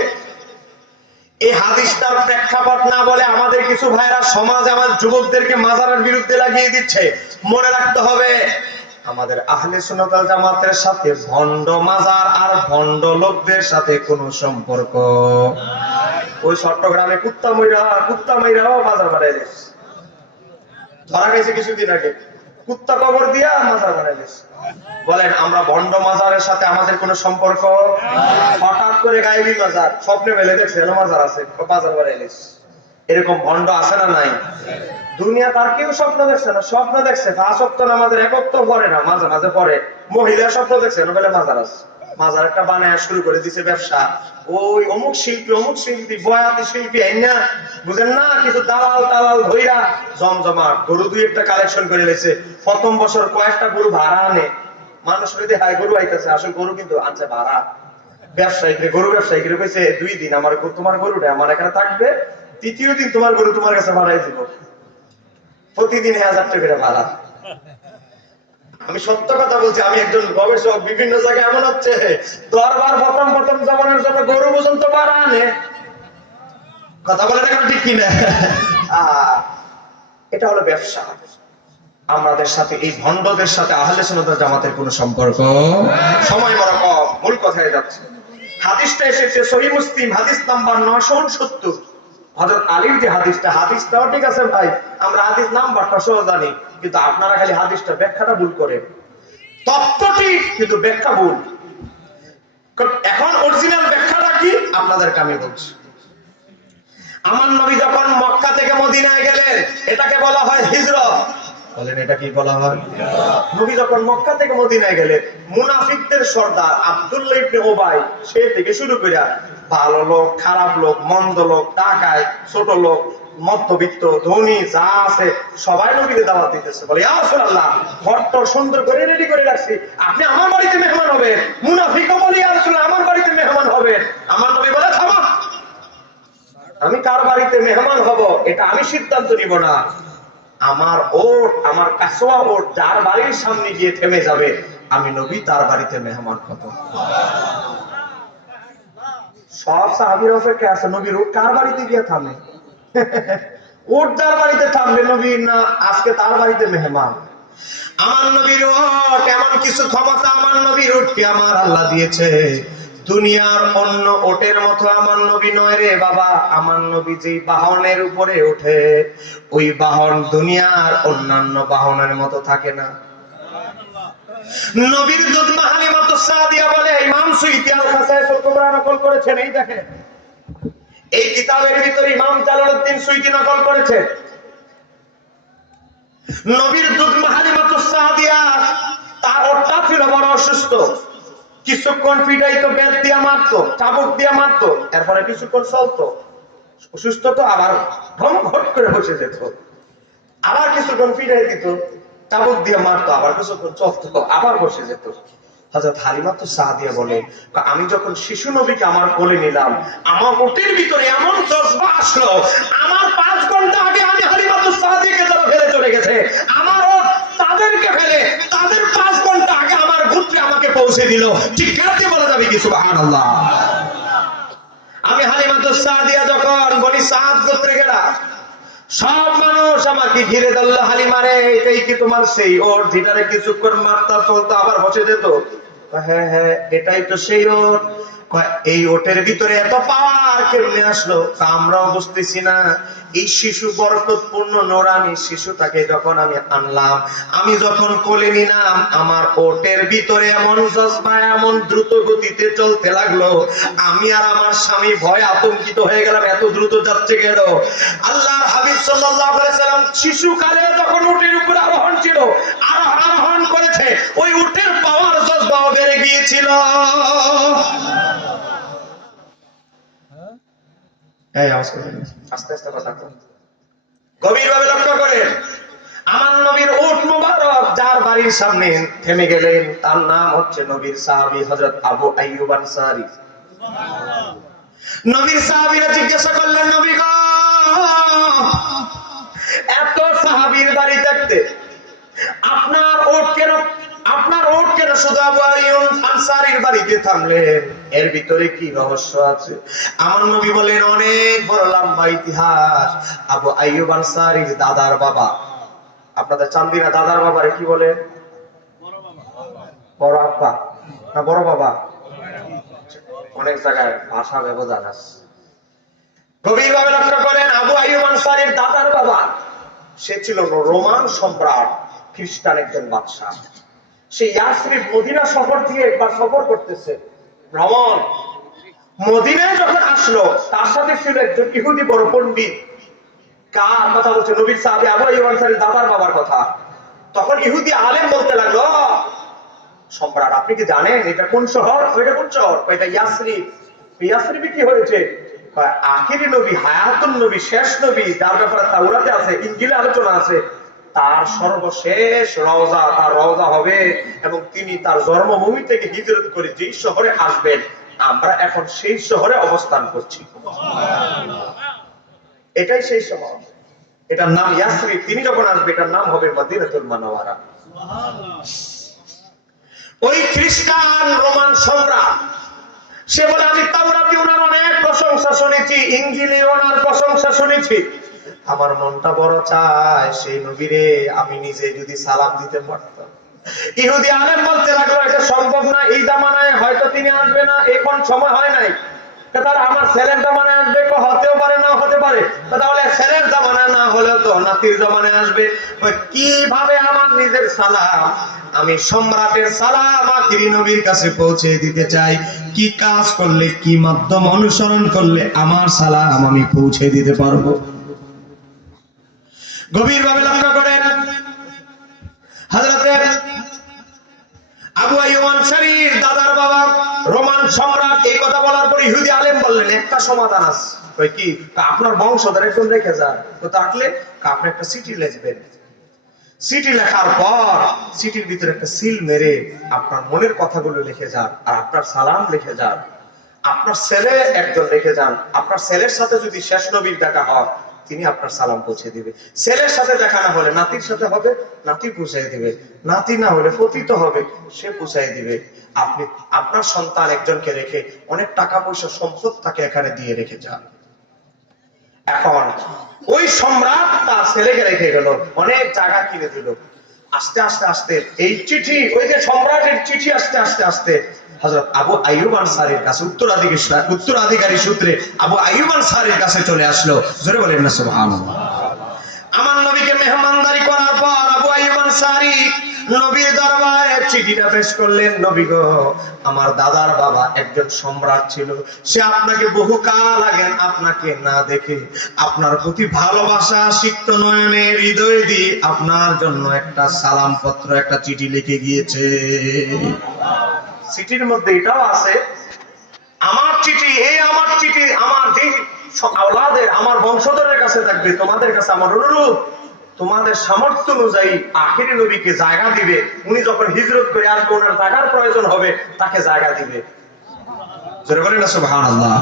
এই হাদিসটার প্রেক্ষাপট না বলে আমাদের কিছু ভাইরা সমাজ আমার যুবকদেরকে মাজারের বিরুদ্ধে লাগিয়ে দিচ্ছে। মনে রাখতে হবে আমাদের আহলে সুন্নাত ওয়াল জামাতের সাথে ভণ্ড মাজার আর ভণ্ড লোকদের সাথে কোনো সম্পর্ক। ওই চট্টগ্রামে কুত্তা মাইরাও মাজার বানাই দিয়েছে, ধরা গেছে কিছুদিন আগে। কুত্তা কবর দিয়া মাজার বানাই দিয়েছে। বলেন আমরা ভণ্ড মাজারের সাথে আমাদের কোনো সম্পর্ক? হঠাৎ করে গায়েবী মাজার, স্বপ্নে মেলে দেখছে মাজার আছে, বাজার বানাই দিয়েছে। এরকম ভণ্ড আছে না নাই? দুনিয়া তার কেউ স্বপ্ন দেখছে না, স্বপ্ন দেখছে 5 ওয়াক্ত নামাজের 1 ওয়াক্ত পড়ে না, মাঝে মাঝে পড়ে। মহিলা স্বপ্ন দেখছে না বলে মাজার আছে, মাজার একটা বানায় শুরু করে দিছে ব্যবসা। ওই অমুক শিল্পী বয়াতি শিল্পী আইনা বুঝেন না, কিছু দালাল ধইরা জমজমাট গরু দুই একটা কালেকশন করে লেছে। প্রথম বছর কয়েকটা গরু ভাড়া আনে, মানুষ যদি হাই গরু আইতেছে, আসলে গরু কিন্তু আনছে ভাড়া। গরু ব্যবসায়ীকে কইছে 2 দিন আমার তোমার গরুটা আমার এখানে থাকবে, 3য় দিন তোমার গরু তোমার কাছে ভাড়াই দিব, প্রতিদিন 1000 টাকা করে ভাড়া। আমি সত্য কথা বলছি, আমি একজন গবেষক। বিভিন্ন জায়গায় এমন হচ্ছে দরবার প্রথম জমানোর জন্য গরু পর্যন্ত ভাড়া আনে। কথা বলে না ঠিক কিনা? এটা হলো ব্যবসা। আমাদের সাথে এই ভণ্ডদের সাথে আহলে সুন্নাত ওয়াল জামাতের কোনো সম্পর্ক। সময় বড় কম, মূল কথায় যাচ্ছে। হাদিসটা এসেছে সহিহ মুসলিম, হাদিস নাম্বার 969। হযরত আলীর যে হাদিসটাও ঠিক আছে ভাই, আমরা হাদিস নাম্বারটা সহ জানি, কিন্তু আপনারা খালি হাদিসটা ব্যাখ্যাটা ভুল করেন। তত্ত্বটি কিন্তু ব্যাখ্যা ভুল। এখন অরিজিনাল ব্যাখ্যাটা কি আপনাদেরকে আমি বলছি। আমার নবী যখন মক্কা থেকে মদিনায় গেলেন, এটাকে বলা হয় হিজরত। বলেন এটা কি বলা হয়? নবী যখন মক্কা থেকে মদিনায় গেলেন, মুনাফিকদের সর্দার আব্দুল্লাহ ইবনে উবাই, সে থেকে শুরু করে ভালো লোক, খারাপ লোক, মন্দ লোক, ডাকাত, ছোট লোক, মধ্যবিত্ত, ধনী যা আছে সবাই নবীকে দাওয়াত দিতেছে। বলে ইয়া রাসূলুল্লাহ, ঘরটা সুন্দর করে রেডি করে রাখছি, আপনি আমার বাড়িতে মেহমান হবেন। মুনাফিকও বলে ইয়া রাসূলুল্লাহ, আমার বাড়িতে মেহমান হবেন। আমার নবী বলে থামো, আমি কার বাড়িতে মেহমান হব এটা আমি সিদ্ধান্ত নিব না। আমার ওট, আমার কাসওয়া ওট যার বাড়ির সামনে গিয়ে থেমে যাবে, আমি নবী তার বাড়িতে মেহমান হব। সব সাহাবীর অপেক্ষা আছে, নবীর ওট কার বাড়িতে গিয়ে থামে? ওট যার বাড়িতে থামবে, নবী না আজকে তার বাড়িতে মেহমান। আমার নবীর ওট এমন কিছু ক্ষমতা আমার নবীর ওটকে আমার আল্লাহ দিয়েছে, দুনিয়ার অন্য ওটের মতো আমার নবী নয় রে বাবা। আমার নবী যে বাহনের উপরে ওঠে, ওই বাহন দুনিয়ার অন্যান্য বাহনের মতো থাকে না। নবীর দুধ মা হালিমাতুস সাদিয়া বলে, ইমাম সুয়ুতী আল খাসায়েসুল কুবরা নকল করেছেন। এই দেখেন, এই কিতাবের ভিতরে ইমাম জালালউদ্দিন সুয়ুতী নকল করেছেন। নবীর দুধ মা হালিমাতুস সাদিয়া, তার ওটটা ছিল বড় অসুস্থ। কিছুক্ষণ পিটাইতো, বেত দিয়া মারতো, চাবুক দিয়া মারতো, এরপরে কিছুক্ষণ চলতো। অসুস্থ তো আবার ঘট করে বসে যেত, আবার কিছুক্ষণ পিটাই দিত, চাবুক দিয়ে মারতো, আবার কিছুক্ষণ চলতো, আবার বসে যেত। হযরত হালিমাতুস সাদিয়া বলে, আমি যখন শিশু নবীকে আমার কোলে নিলাম, আমার ওটের ভিতরে এমন জজবা আসলো, আমার 5 ঘন্টা আগে আমি হালিমাতুস সাদিয়াকে যারা ফেলে চলে গেছে, আমার ওট তাদেরকে ফেলে তাদের 5 ঘন্টা আগে আমার গোত্রে আমাকে পৌঁছে দিল। ঠিক কাকে বলা যাবে কি? সুবহানাল্লাহ। আমি হালিমাতুস সাদিয়া যখন বলি সাদ গোত্রে গেলাম, সব মানুষ আমাকে ঘিরে ধরল, হালিমারে এটাই কি তোমার সেই ওট যেটারে কিছুক্ষণ মারতা চলতো আবার বসে যেত? হ্যাঁ হ্যাঁ, এটাই তো সেই ওট। এই ওটের ভিতরে এত পাওয়ার কেমনে আসলো? আমরাও বুঝতেছি না। এই শিশু বরকতপূর্ণ নূরানি শিশুটাকে যখন আমি আনলাম, আমি যখন কোলে নিলাম, আমার ওটের ভিতরে এমন জজবা, এমন দ্রুত গতিতে চলতে লাগলো, আমি আর আমার স্বামী ভয় আতঙ্কিত হয়ে গেলাম, এত দ্রুত যাচ্ছে কেন? আল্লাহর হাবিব সাল্লাল্লাহু আলাইহি সাল্লাম শিশুকালে যখন উটের উপর আরোহণ ছিল, আরোহণ করেছে, ওই উটের পাওয়ার জজবাও বেড়ে গিয়েছিল। আস্তে আস্তে কথা কর, গভীরভাবে লক্ষ্য করেন। আমার নবীর উট মুবারক যার বাড়ির সামনে থেমে গেলেন, তার নাম হচ্ছে নবীর সাহাবী হযরত আবু আইয়ুব আনসারী। নবীর সাহাবীরা জিজ্ঞাসা করলেন, নবী গো, এত সাহাবীর বাড়ি থাকতে আপনার ওট কেন শুধু আবু আইয়ুব আনসারীর বাড়িতে থামলেন? এর ভিতরে কি রহস্য আছে? আমার নবী বলেন, অনেক বড় লম্বা ইতিহাস। আবু আইয়ুব আনসারীর দাদার বাবা, আপনাদের চান্দিনা দাদার বাবারে কি বলে? বড় আব্বা না বড় বাবা? অনেক জায়গায় ভাষা ব্যবধান আছে। গভীরভাবে লক্ষ্য করেন, আবু আইয়ুব আনসারীর দাদার বাবা, সে ছিল রোমান সম্রাট, খ্রিস্টান একজন বাদশাহ। সে ইয়াসরিব মদিনা শহর থেকে একবার সফর করতেছে, ভ্রমণ। মদিনায় যখন আসলো, তার সাথে ছিল একজন ইহুদি বড় পণ্ডিত। কার কথা বলছে? নবীর সাহাবী আবু আইয়ুব আনসারীর দাদার বাবার কথা। তখন ইহুদি আলেম বলতে লাগলো, সম্রাট আপনি কি জানেন এটা কোন শহর? ওইটা কোন শহর? এটা ইয়াসরিব। ইয়াসরিবে কি হয়েছে? আখিরি নবী, হায়াতুন নবী, শেষ নবী, যার ব্যাপারে তাওরাতে আছে, ইনজিলে আলোচনা আছে, তার সর্বশেষ রওজা, তার রওজা হবে এবং তিনি তার জন্মভূমি থেকে হিজরত করে যেই শহরে আসবেন, আমরা এখন সেই শহরে অবস্থান করছি। এটাই সেই শহর, এটার নাম ইয়াসরিব। তিনি যখন আসবে এটার নাম হবে মদিনাতুল মুনাওয়ারা। ওই খ্রিস্টান রোমান সম্রাট সে বলে, আমি তাওরাতে ওনার অনেক প্রশংসা শুনেছি, ইনজিলে ওনার প্রশংসা শুনেছি, আমার মনটা বড় চায় সেই নবীরে আমি নিজে যদি সালাম দিতে পারতাম। ইহুদি আলেম বলতে লাগলো, এটা সম্ভব না, এই জামানায় হয়তো তিনি আসবে না, এখন সময় হয় নাই। তার আমার ছেলের জামানায় আসবে, হতেও পারে না হতে পারে। তাহলে ছেলের জামানায় না হলেও তো নাতির জামানায় আসবে। কিভাবে আমার নিজের সালাম আমি সম্রাটের সালাম আখিরি নবীর কাছে পৌঁছে দিতে চাই, কি কাজ করলে, কি মাধ্যম অনুসরণ করলে আমার সালাম আমি পৌঁছে দিতে পারবো? গভীরভাবে লক্ষ্য করেন, হযরতে আবু আইয়ুব আনসারীর দাদার বাবা রোমান সম্রাট এই কথা বলার পর ইহুদি আলেম বললেন, একটা সমাধান আছে। কই কি? আপনার বংশধর একজন রেখে যান, তো থাকলে আপনি একটা চিঠি লিখবেন। চিঠি লেখার পর চিঠির ভিতরে একটা সিল মেরে আপনার মনের কথাগুলো লিখে যান, আর আপনার সালাম লিখে যান। আপনার ছেলে একজন রেখে যান, আপনার ছেলের সাথে যদি শেষ নবীর দেখা হয় তিনি আপনার সালাম পৌঁছে দিবে। ছেলের সাথে দেখা না হলে নাতির সাথে হবে, নাতি পৌঁছাই দিবে। নাতি না হলে পতিত হবে, সে পৌঁছাই দিবে। আপনি আপনার সন্তান একজনকে রেখে অনেক টাকা পয়সা সম্পদ তাকে এখানে দিয়ে রেখে যান। এখন ওই সম্রাট তার ছেলেকে রেখে গেল, অনেক জায়গা কিনে দিল। আস্তে আস্তে আস্তে এই চিঠি, ওই যে সম্রাটের চিঠি আস্তে আস্তে আস্তে হযরত আবু আইয়ুব আনসারীর কাছে উত্তরাধিকারী সূত্রে আবু আইয়ুব আনসারীর কাছে চলে আসলো। জোরে বলেন না সুবহানাল্লাহ। আমার নবীকে মেহমানদারি করার পর আবু আইয়ুব আনসারী নবীর দরবারে চিঠিটা পেশ করলেন। নবী গো, আমার দাদার বাবা একজন সম্রাট ছিল, সে আপনাকে বহুকাল আগে আপনাকে না দেখে আপনার প্রতি ভালোবাসা সিক্ত নয়নে হৃদয় দিয়ে আপনার জন্য একটা সালাম পত্র, একটা চিঠি লিখে গিয়েছে। চিঠির মধ্যে এটাও আছে, আমার চিঠি, এই আমার চিঠি আমার যে আওলাদের, আমার বংশধরের কাছে থাকবে, তোমাদের কাছে আমার অনুরোধ, তোমাদের সামর্থ্য অনুযায়ী আখিরি নবীকে জায়গা দিবে। উনি যখন হিজরত করে আসবে, ওনার জায়গার প্রয়োজন হবে, তাকে জায়গা দিবে। জোরে বলেন না সুবহানাল্লাহ।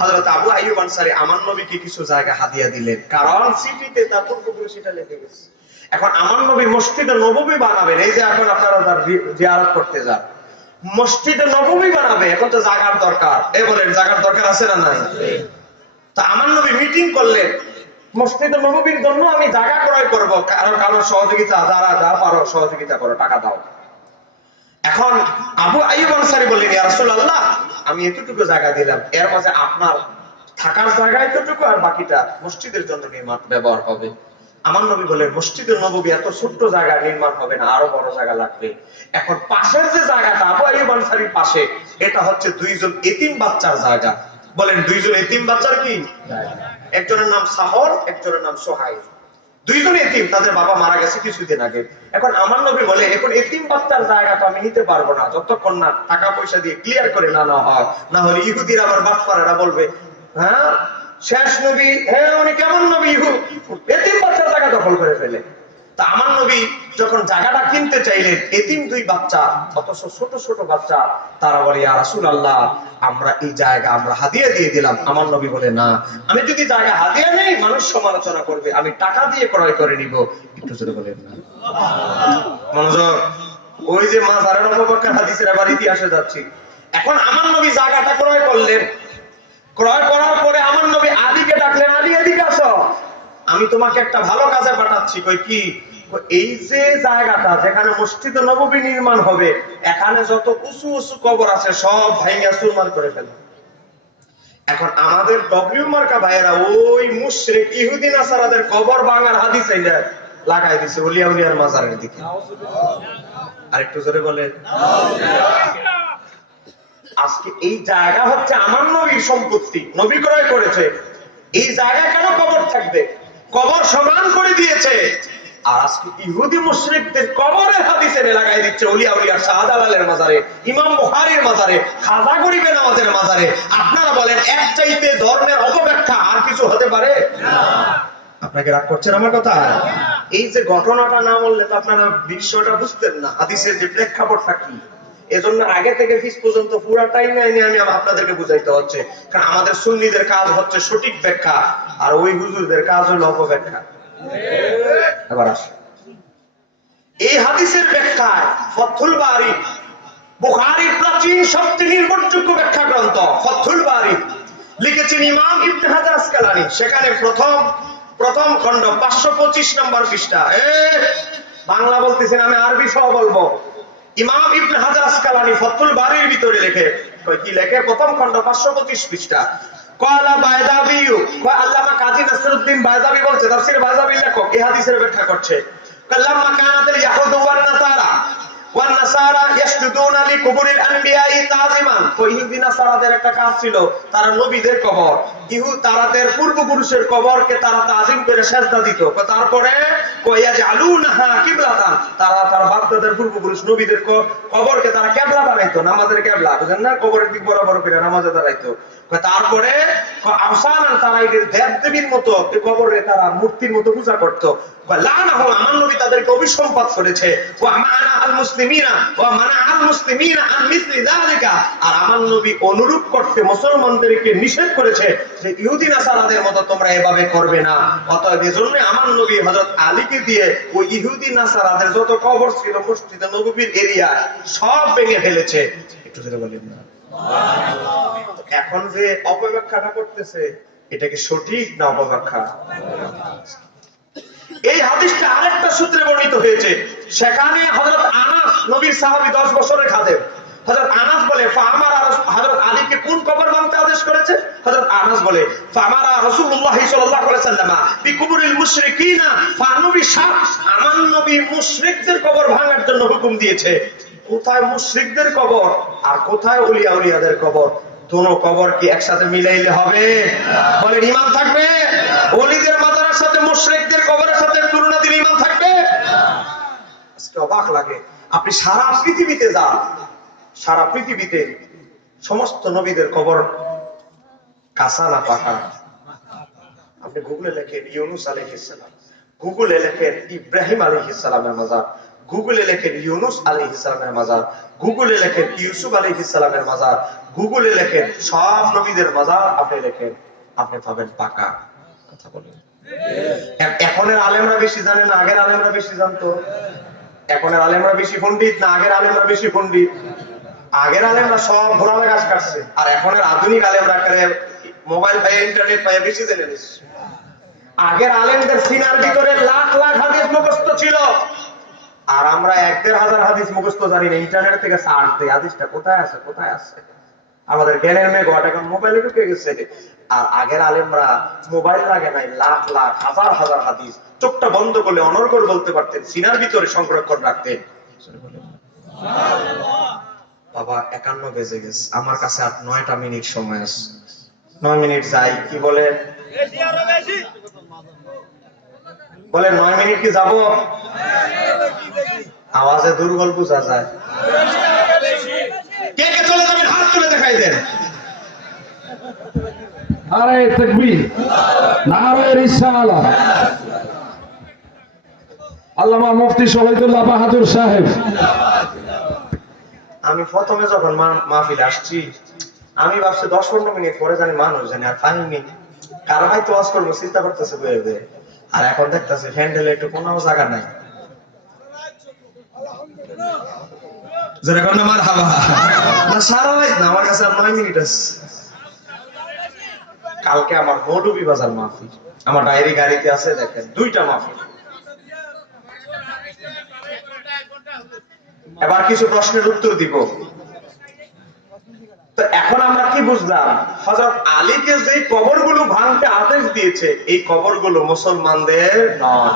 হযরত আবু আইয়ুব আনসারী আমার নবীকে কিছু জায়গা হাদিয়া দিলেন, কারণ চিঠিতে তার পূর্বপুরুষটা লিখে গেছে। এখন আমার নবী মসজিদে নববী বানাবেন। এই যে এখন আপনারা তার জিয়ারত করতে যান, মসজিদে নববী বানাবে, এখন তো জায়গার দরকার। এই বলেন, জায়গার দরকার আছে না নাই? তা আমার নবী মিটিং করলেন, মসজিদে নববীর জন্য আমি জায়গা ক্রয় করব, কারো সহযোগিতা, যারা যা পারো সহযোগিতা করো, টাকা দাও। এখন আবু আইয়ুব আনসারী বললেন, ইয়া রাসূলুল্লাহ, আমি এতটুকু জায়গা দিলাম, এর মাঝে আপনার থাকার জায়গা এতটুকু, আর বাকিটা মসজিদের জন্য নির্মাণ ব্যবহার হবে। আমার নবী বলেন, মসজিদের নববী এত ছোট্ট জায়গা নির্মাণ হবে না, আরো বড় জায়গা লাগবে। এখন পাশের যে জায়গাটা আবু আইয়ুব আনসারীর পাশে, এটা হচ্ছে দুইজন এতিম বাচ্চার জায়গা। বলেন, দুইজন এতিম বাচ্চার কি? একজনের নাম সাহর, একজনের নাম সোহাইল। দুইজন এতিম, তাদের বাবা মারা গেছে কিছুদিন আগে। এখন আমার নবী বলে, এখন এতিম বাচ্চার জায়গা তো আমি নিতে পারবো না যতক্ষণ না টাকা পয়সা দিয়ে ক্লিয়ার করে না হয়, না হলে ইহুদিরা আবার বাটপাড়ারা বলবে, হ্যাঁ শেষ নবী, হ্যাঁ উনি কেমন নবী, এতিম বাচ্চার জায়গা দখল করে ফেলে। তা আমার নবী যখন জায়গাটা কিনতে চাইলেন, এতিম দুই বাচ্চা, অথচ ছোট ছোট বাচ্চা, তারা বলে, ইয়া রাসূলুল্লাহ, আমরা এই জায়গা আমরা হাদিয়া দিয়ে দিলাম। আমার নবী বলে, না, আমি যদি জায়গা হাদিয়া নেই মানুষ সমালোচনা করবে, আমি টাকা দিয়ে ক্রয় করে নিব। একটু জোরে বলেন না মনোযোগ। ওই যে মাজারের অপব্যাখ্যার হাদিসের আবার ইতিহাসে যাচ্ছি। এখন আমার নবী জায়গাটা ক্রয় করলেন, ক্রয় করার পরে আমার নবী আলীকে ডাকলেন, আলী এদিকে আসো, আমি তোমাকে একটা ভালো কাজে পাঠাচ্ছি। কই কি? এই যে জায়গাটা যেখানে মসজিদে নববী নির্মাণ হবে, এখানে যত উঁচু উঁচু কবর আছে সব ভাঙিয়া চুরমার করে ফেলে। এখন আমাদের ডব্লিউ মার্কা ভাইয়েরা ওই মুশরিক ইহুদি নাসারাদের কবর ভাঙার হাদিস এইটা লাগাই দিছে ওলিয়া উলিয়ার মাজারের দিকে। আরেকটু জোরে বলেন। আজকে এই জায়গা হচ্ছে আমার নবীর সম্পত্তি, নবী ক্রয় করেছে। এই জায়গা কেন কবর থাকবে? কবর সমান করে দিয়েছে। আর আজকে ইহুদি মুশরিকদের কবরের হাদিস এনে লাগাই দিচ্ছে ওলিয়া উলিয়া শাহজালালের মাজারে, ইমাম বুখারীর মাজারে, খাজা গরিবের নামাজের মাজারে। আপনারা বলেন এর চাইতে ধর্মের অপব্যাখ্যা আর কিছু হতে পারে? না। আপনাকে রাগ করছেন আমার কথা? এই যে ঘটনাটা না বললে তো আপনারা বিষয়টা বুঝতেন না, হাদিসের যে প্রেক্ষাপটটা কি। এজন্য আগে থেকে ফিস পর্যন্ত পুরো টাইম লাইনে আমি আপনাদেরকে বুঝাইতে হচ্ছে, কারণ আমাদের সুন্নিদের কাজ হচ্ছে সঠিক ব্যাখ্যা, আর ওই হুজুরদের কাজ হলো অপব্যাখ্যা। এবার আসুন এই হাদিসের ব্যাখ্যায় ফাথুল বারী, বুখারীর প্রাচীন সবচেয়ে নির্ভরযোগ্য ব্যাখ্যা গ্রন্থ ফাথুল বারী লিখেছেন ইমাম ইবনে হাজার আসকালানী। সেখানে প্রথম খণ্ড 525 নম্বর পৃষ্ঠা। বাংলা বলতেছেন, আমি আরবি সহ বলবো। ইমাম ইবনে হাজার আসকালানী ফাথুল বারীর ভিতরে লেখে, কি লেখে? প্রথম খণ্ড 525 পৃষ্ঠা। ক্বালা বাইদাবী, আল্লামা কাজী নাসিরউদ্দিন বাইদাবী বলছে, তাফসীর বাইদাবীর লেখক এই হাদিসের ব্যাখ্যা করছে। কাল্লামা কানাতুল ইয়াহুদ ওয়ান নাসারা ইয়াসজুদুনা লিকুবুরিল আনবিয়াই তাযিমান। ইহুদি নাসারাদের একটা কাজ ছিল, তারা নবীদের কবর, তারাদের পূর্বপুরুষের কবরকে তারা তাজিম করে সেজদা দিত। তারপরে ইয়াজআলুনাহা কিবলাতান, তারা বাপ-দাদার পূর্বপুরুষ নবীদের কবরকে তারা কিবলা বানাইতো, নামাজের কিবলা, বুঝেন না? কবরের দিক বরাবর করে নামাজে দাঁড়াইতো। তারপরে আফসানান, তারা এদের দেব-দেবীর মতো কবরে তারা মূর্তির মতো পূজা করত। লানাহু, আমার নবী তাদেরকে অভিসম্পাত করেছে। ওয়া মানা আল মুসলিমিনা ওয়া মানা আল মুসলিমিনা আন মিসলি যালিকা, আর আমার নবী অনুরূপ করতে মুসলমানদেরকে নিষেধ করেছে যে ইহুদি নাসারাদের মতো তোমরা এভাবে করবে না। অতএব এজন্য আমার নবী হযরত আলীকে দিয়ে ওই ইহুদি নাসারাদের যত কবর ছিল মসজিদে নববীর এরিয়া সব ভেঙে ফেলেছে। একটু জোরে বলেন না সুবহানাল্লাহ। এখন যে অপব্যাখ্যাটা করতেছে, এটা কি সঠিক না অপব্যাখ্যা? এই হাদিসটা আরেকটা সূত্রে বর্ণিত হয়েছে। সেখানে হযরত আনাস, নবীর সাহাবী, 10 বছরের খাদেম, হযরত আনাস বলে ফামারা, হযরত আলীকে কোন কবর ভাঙতে আদেশ করেছে? হযরত আনাস বলে ফামারা রাসূলুল্লাহ সাল্লাল্লাহু আলাইহি ওয়াসাল্লাম বিকুবুরিল মুশরিকিনা, ফানবী শাহ, আমার নবী মুশরিকদের কবর ভাঙার জন্য হুকুম দিয়েছে। কোথায় মুশরিকদের কবর আর কোথায় ওলিয়া উলিয়াদের কবর? দোনো কবর কি একসাথে মিলাইলে হবে? বলেন ঈমান থাকবে? ওলিদের মাজারের সাথে মুশরিকদের কবরের সাথে তুলনা দিলে ঈমান থাকবে? আজকে অবাক লাগে, আপনি সারা পৃথিবীতে যান, সারা পৃথিবীতে সমস্ত নবীদের কবর কাঁচা না পাকা? আপনি গুগলে লেখেন ইউনুস আলাইহিস সালাম, গুগলে লেখেন ইব্রাহিম আলাইহিস সালামের মাজার, গুগলে লেখেন ইউনুস আলাইহিস সালামের মাজার, গুগলে লেখেন ইউসুফ আলাইহিস সালামের মাজার, গুগলে লেখেন সব নবীদের মাজার, আপনি লেখেন, আপনি পাবেন পাকা। কথা বলেন। এখনের আলেমরা বেশি জানে না আগের আলেমরা বেশি জানতো? এখনের আলেমরা বেশি পণ্ডিত না আগের আলেমরা বেশি পণ্ডিত? আগের আলেমরা সব ঘোরালা গাছ কাটছে, আর এখনের আধুনিক আলেমরা মোবাইল পায়, ইন্টারনেট পায়, বেশি জেনে নিচ্ছে। আগের আলেমদের সিনার ভিতরে লাখ লাখ হাদিস মুখস্থ ছিল, আর আমরা ১-১.৫০০ হাদিস মুখস্থ জানি না। ইন্টারনেট থেকে সার্চ দেই হাদিসটা কোথায় আছে কোথায় আছে। আমাদের জ্ঞানের মেঘ এখন মোবাইলে ঢুকে গেছে। আর আগের আলেমরা মোবাইল লাগে নাই, লাখ লাখ হাজার হাজার হাদিস চোখটা বন্ধ করলে অনর্গল বলতে পারতেন, সিনার ভিতরে সংরক্ষণ রাখতেন। বাবা ৫১ বেজে গেছে, আমার কাছে আর ৯টা মিনিট সময় আছে। ৯ মিনিট যাই কি বলে? বলে ৯ মিনিট কি যাব? আওয়াজে দুর্বল বোঝা যায়। কে কে চলে যাবেন হাত তুলে দেখাই দেন। নারে তাকবীর, নারে রিসালাত। আল্লামা মুফতি শহীদুল্লাহ বাহাদুর সাহেব। আমি প্রথমে যখন মাহফিল আসছি, আমি ভাবছি ১০-১৫ মিনিট পরে জানি মানুষ জানি, আর পাইনি কার ভাই তো ওয়াজ করবো চিন্তা করতেছে বয়ে বয়ে। আর এখন দেখতেছি হ্যান্ডেলে একটু কোনো জায়গা নাই। যেরকম আমার হাবা না সারা রাত না, আমার কাছে আর ৯ মিনিট আছে। কালকে আমার মৌলভী বাজার মাহফিল, আমার ডায়েরি গাড়িতে আছে, দেখেন ২টা মাহফিল। এবার কিছু প্রশ্নের উত্তর দিব। তো এখন আমরা কি বুঝলাম? হযরত আলীকে যে কবরগুলো ভাঙতে আদেশ দিয়েছে, এই কবরগুলো মুসলমানদের নয়।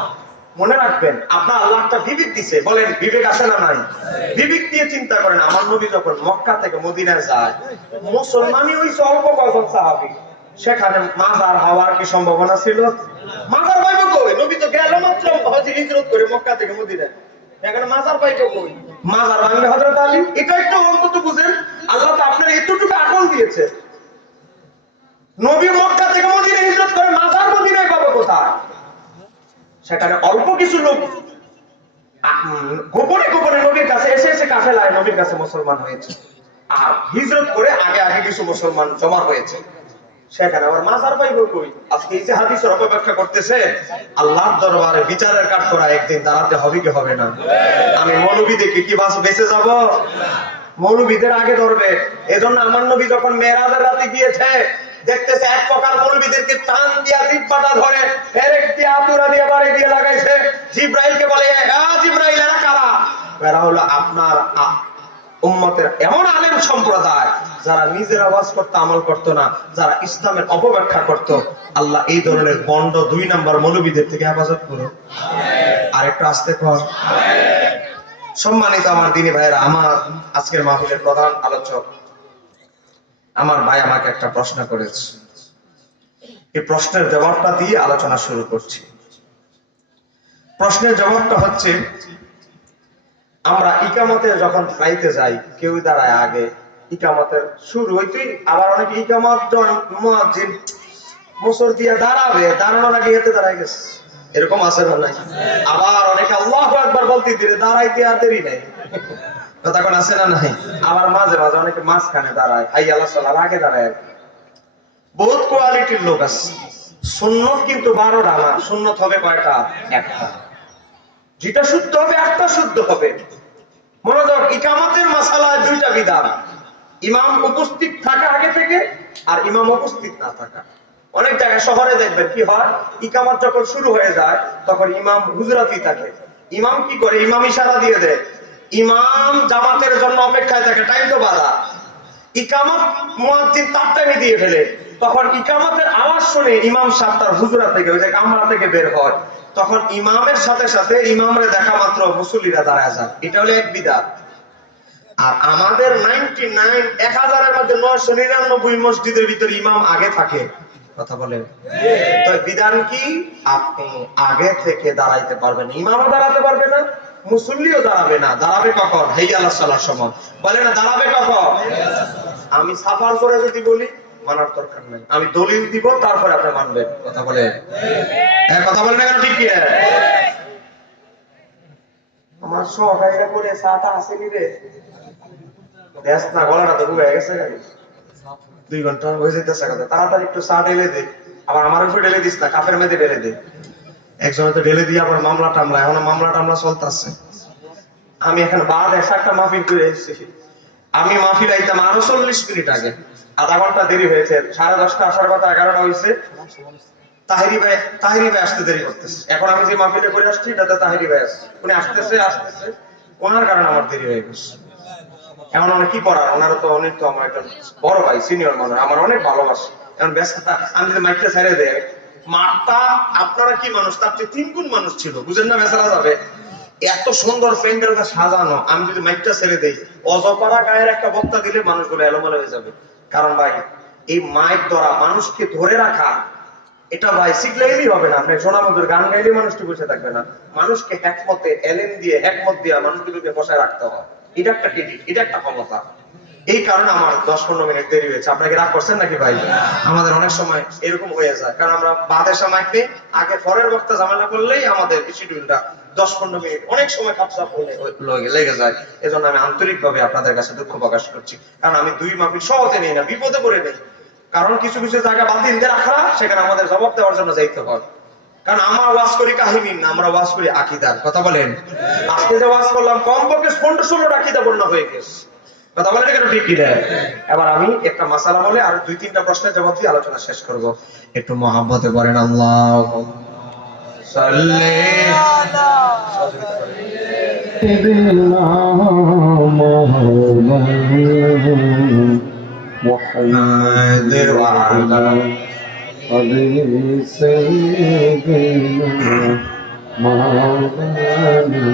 মনে রাখবেন, আপনার আল্লাহ একটা বিবেক দিছে। বলেন বিবেক আছে না নাই? বিবেক দিয়ে চিন্তা করেন, আমার নবী যখন মক্কা থেকে মদিনায় যায়, মুসলমানই হইছে অল্প কজন সাহাবী, সেখানে মাজার হওয়ার কি সম্ভাবনা ছিল? মাজার ভাইব বলছে হিজরত করে মক্কা থেকে মদিনায়, এখানে মাজার পাইতো কই? মাজার ভাঙলে হযরত আলী। এটা একটু অন্তত বুঝেন, আল্লাহ তো আপনার এতটুকু আকল দিয়েছে। নবী মক্কা থেকে মদিনায় হিজরত করে মাজার মদিনায় পাবে কোথায়? সেখানে অল্প কিছু লোক গোপনে গোপনে নবীর কাছে এসে এসে কাফেলায় নবীর কাছে মুসলমান হয়েছে, আর হিজরত করে আগে আগে কিছু মুসলমান জমা হয়েছে। সেখানে আবার মাজার পাইব কই? আজকে এই যে হাদিসের অপব্যাখ্যা করতেছে, আল্লাহর দরবারে বিচারের কাঠ করা একদিন দাঁড়াতে হবে কি হবে না? আমি মৌলবী দেখে কি বাস বেঁচে যাব? মৌলবীদের আগে ধরবে। এজন্য আমার নবী যখন মেরাজের রাতে গিয়েছে, দেখতেছে এক প্রকার মৌলবীদেরকে টান দিয়া জিব্বাটা ধরে একটি আতুরা দিয়ে বাড়ি দিয়ে লাগাইছে। জিব্রাইলকে বলে, জিব্রাইল এরা কারা? এরা হলো আপনার উম্মতের এমন আলেম সম্প্রদায় যারা নিজের আওয়াজ করতে আমল করতো না, যারা ইসলামের অপব্যাখ্যা করত। আল্লাহ এই ধরনের বন্ড 2 নম্বর মৌলবীদের থেকে হেফাজত করো। আরেকটা আসতে কর। সম্মানিত আমার দিনী ভাইয়েরা, আমার আজকের মাহফিলের প্রধান আলোচক আমার ভাই আমাকে একটা প্রশ্ন করেছে। এই প্রশ্নের জবাবটা দিয়ে আলোচনা শুরু করছি। প্রশ্নের জবাবটা হচ্ছে, আমরা ইকামতে যখন খাইতে যাই, কেউ দাঁড়ায় আগে, ইকামতের শুরু হইতেই আবার অনেকে ইকামত মুয়াজ্জিন মুসর দিয়ে দাঁড়াবে, দাঁড়ানোর আগে এতে দাঁড়ায় গেছে, এরকম আছে না নাই? আবার অনেকে আল্লাহু আকবার বলতে দিলে দাঁড়াইতে আর দেরি নাই, কথা কোন আছে না নাই? আবার মাঝে মাঝে অনেকে মাঝখানে দাঁড়ায়, হাইয়া আলাস সালার আগে দাঁড়ায়। বহুত কোয়ালিটির লোক আছে। সুন্নত কিন্তু 12টা না, সুন্নত হবে কয়টা? একটা। যেটা শুদ্ধ হবে একটা শুদ্ধ হবে। মনোযোগ, ইকামতের মাসালায় 2টা বিধান, ইমাম উপস্থিত থাকা আগে থেকে আর ইমাম উপস্থিত না থাকা। অনেক জায়গায় শহরে দেখবেন কি হয়, ইকামত যখন শুরু হয়ে যায় তখন ইমাম হুজরাতি থাকে। ইমাম কি করে? ইমাম ইশারা দিয়ে দেয়, ইমাম জামাতের জন্য অপেক্ষায় থাকে, টাইম তো বাধা। ইকামত মুয়াজ্জিন তার টাইমে দিয়ে ফেলে, তখন ইকামতের আওয়াজ শুনে ইমাম সাহেব তার হুজরা থেকে, ওই যে কামরা থেকে বের হয়, তখন ইমামের সাথে সাথে ইমামরে দেখা মাত্র মুসল্লিরা দাঁড়ায় যায়। এটা হলো এক বিধান। আর আমাদের 1000-এর মধ্যে 999 মসজিদের ভিতরে ইমাম আগে থাকে, কথা বলে। তো বিধান কি? আপনি আগে থেকে দাঁড়াইতে পারবেন, ইমামও দাঁড়াতে পারবে না, মুসল্লিও দাঁড়াবে না। দাঁড়াবে কখন? হাইয়া আলাস সালার সময়। বলে না দাঁড়াবে কখন? আমি সাফার করে যদি বলি, মানার দরকার নাই, আমি দলিল দিব, তারপরে আপনি মানবেন, কথা বলে। হ্যাঁ, কথা বলে না কেন? ঠিক কি? আমার সহায়তা করে সাথে আসেনি রে, দেশ না গলাটা তো ডুবে গেছে, 2 ঘন্টা হয়ে যেতেছে, কথা তাড়াতাড়ি একটু চা ঢেলে দে। আবার আমার উপরে ঢেলে দিস না, কাফের মেয়েদের ঢেলে দে। একজনে তো ঢেলে দিয়ে আবার মামলা টামলা, এখন মামলা টামলা চলতেছে। আমি এখানে বাদ একটা মাহফিল করে এসেছি। আমি মাহফিল আইতাম আরো 40 মিনিট আগে, আধা ঘন্টা দেরি হয়েছে। 10:30 আসার কথা, 11টা হয়েছে। তাহিরি ভাই আসতে দেরি করতেছে। এখন আমি যে মাহফিলে করে আসছি এটাতে তাহিরি ভাই আসছে, উনি আসতেছে ওনার কারণে আমার দেরি হয়ে গেছে। এমন অনেক কি করার, ওনারা তো অনেক, তো আমার একজন বড় ভাই, সিনিয়র মানুষ, আমার অনেক ভালোবাসে। এখন ব্যস্ততা, আমি যদি মাইকটা ছেড়ে দেয়, মাঠটা আপনারা কি মানুষ, তার চেয়ে 3 গুণ মানুষ ছিল, বুঝেন না? বেচারা যাবে। এত সুন্দর প্যান্ডেলটা সাজানো, আমি যদি মাইকটা ছেড়ে দেই, অজপাড়া গায়ের একটা বক্তা দিলে মানুষগুলো এলোমেলো হয়ে যাবে। কারণ ভাই, এই মাইক ধরা, মানুষকে ধরে রাখা, এটা ভাই শিখলেই হবে না। আপনি সোনামধুর গান গাইলে মানুষটি বসে থাকবে না। মানুষকে একমতে এলেম দিয়ে, একমত দিয়ে মানুষগুলোকে বসায় রাখতে হয়। এটা একটা ক্রেডিট, এটা একটা ক্ষমতা। এই কারণে আমার 10-15 মিনিট দেরি হয়েছে। আপনাকে রাগ করছেন নাকি ভাই? আমাদের অনেক সময় এরকম হয়ে যায়, কারণ আমরা বাদের সময় আগে পরের বক্তা ঝামেলা করলেই আমাদের শিডিউলটা 10-15 মিনিট অনেক সময় খাপসাপ লেগে যায়। এজন্য আমি আন্তরিকভাবে আপনাদের কাছে দুঃখ প্রকাশ করছি, কারণ আমি 2 মাহফিল সহজে নেই না, বিপদে পড়ে নেই। কারণ কিছু কিছু জায়গা বাতিল দিয়ে রাখা, সেখানে আমাদের জবাব দেওয়ার জন্য যাইতে হয়। কারণ আমরা ওয়াজ করি কাহিনী না, আমরা ওয়াজ করি আকীদার, কথা বলেন। আজকে যে ওয়াজ করলাম কমপক্ষে 15-16টা আকীদা বর্ণনা হয়ে গেছে, কথা বলেন কেন? ঠিক কি? এবার আমি একটা মাসালা বলে আর 2-3টা প্রশ্নের জবাব দিয়ে আলোচনা শেষ করব। একটু মহব্বতে বলেন আল্লাহুম্মা সাল্লি আলা সাইয়্যিদিনা মুহাম্মাদ ওয়া আলা আলি সাইয়্যিদিনা মাওলানা।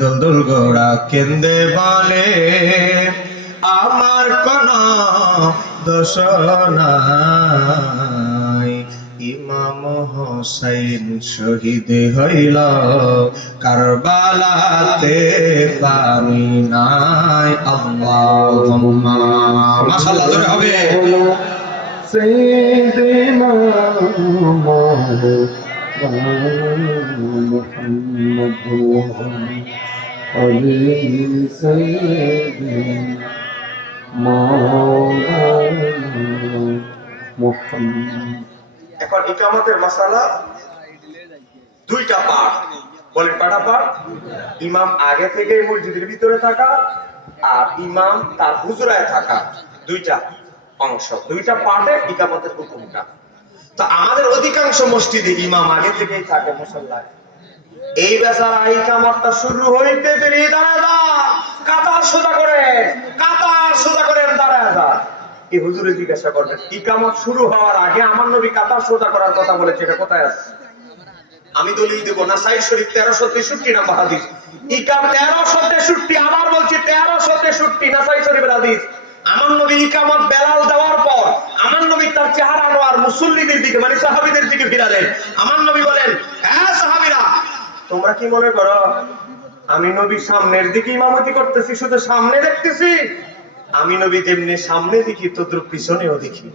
দুলদুল গোড়া কেন্দে বলে আমার কোন দোষ নাই, ইমাম হোসেন শহীদ হইল কারবালাতে পানি নাই আল্লাহুম্মা মাশাআল্লাহ জোরে হবে سيدنا محمد عليه سيدنا مولانا محمد এখন ইকামতের মাসালা দুইটা পার্ট বলেন কয়টা পার্ট ইমাম আগে থেকে মসজিদের ভিতরে থাকা আর ইমাম তার হুজরায় থাকা দুইটা অংশ দুইটা পার্টে ইকামতের হুকুমটা তো আমাদের অধিকাংশ মসজিদে ইমাম আগে থেকেই থাকে মুসল্লায় এই বেচারা ইকামতটা শুরু হইতে দেরি দাঁড়ায় যা কাতার সোজা করেন দাঁড়ায় যা এই হুজুরে জিজ্ঞাসা করবেন ইকামত শুরু হওয়ার আগে আমার নবী কাতার সোজা করার কথা বলেছে এটা কোথায় আছে আমি দলিল দেব নাসাই শরীফ 1363 নম্বর হাদিস ইকাম 1363 আবার বলছি 1363 নাসাই শরীফের হাদিস আমার নবী ইকামত বেলাল দেওয়ার পর আমার নবী তার চেহারা আনোয়ার মুসল্লিদের দিকে মানে সাহাবীদের দিকে ফিরালেন আমার নবী বলেন হ্যাঁ সাহাবীরা তোমরা কি মনে করো আমি নবী সামনের দিকে ইমামতি করতেছি শুধু সামনে দেখতেছি আমি নবী যেমনি সামনে দেখি তদ্রুপ পিছনেও দেখি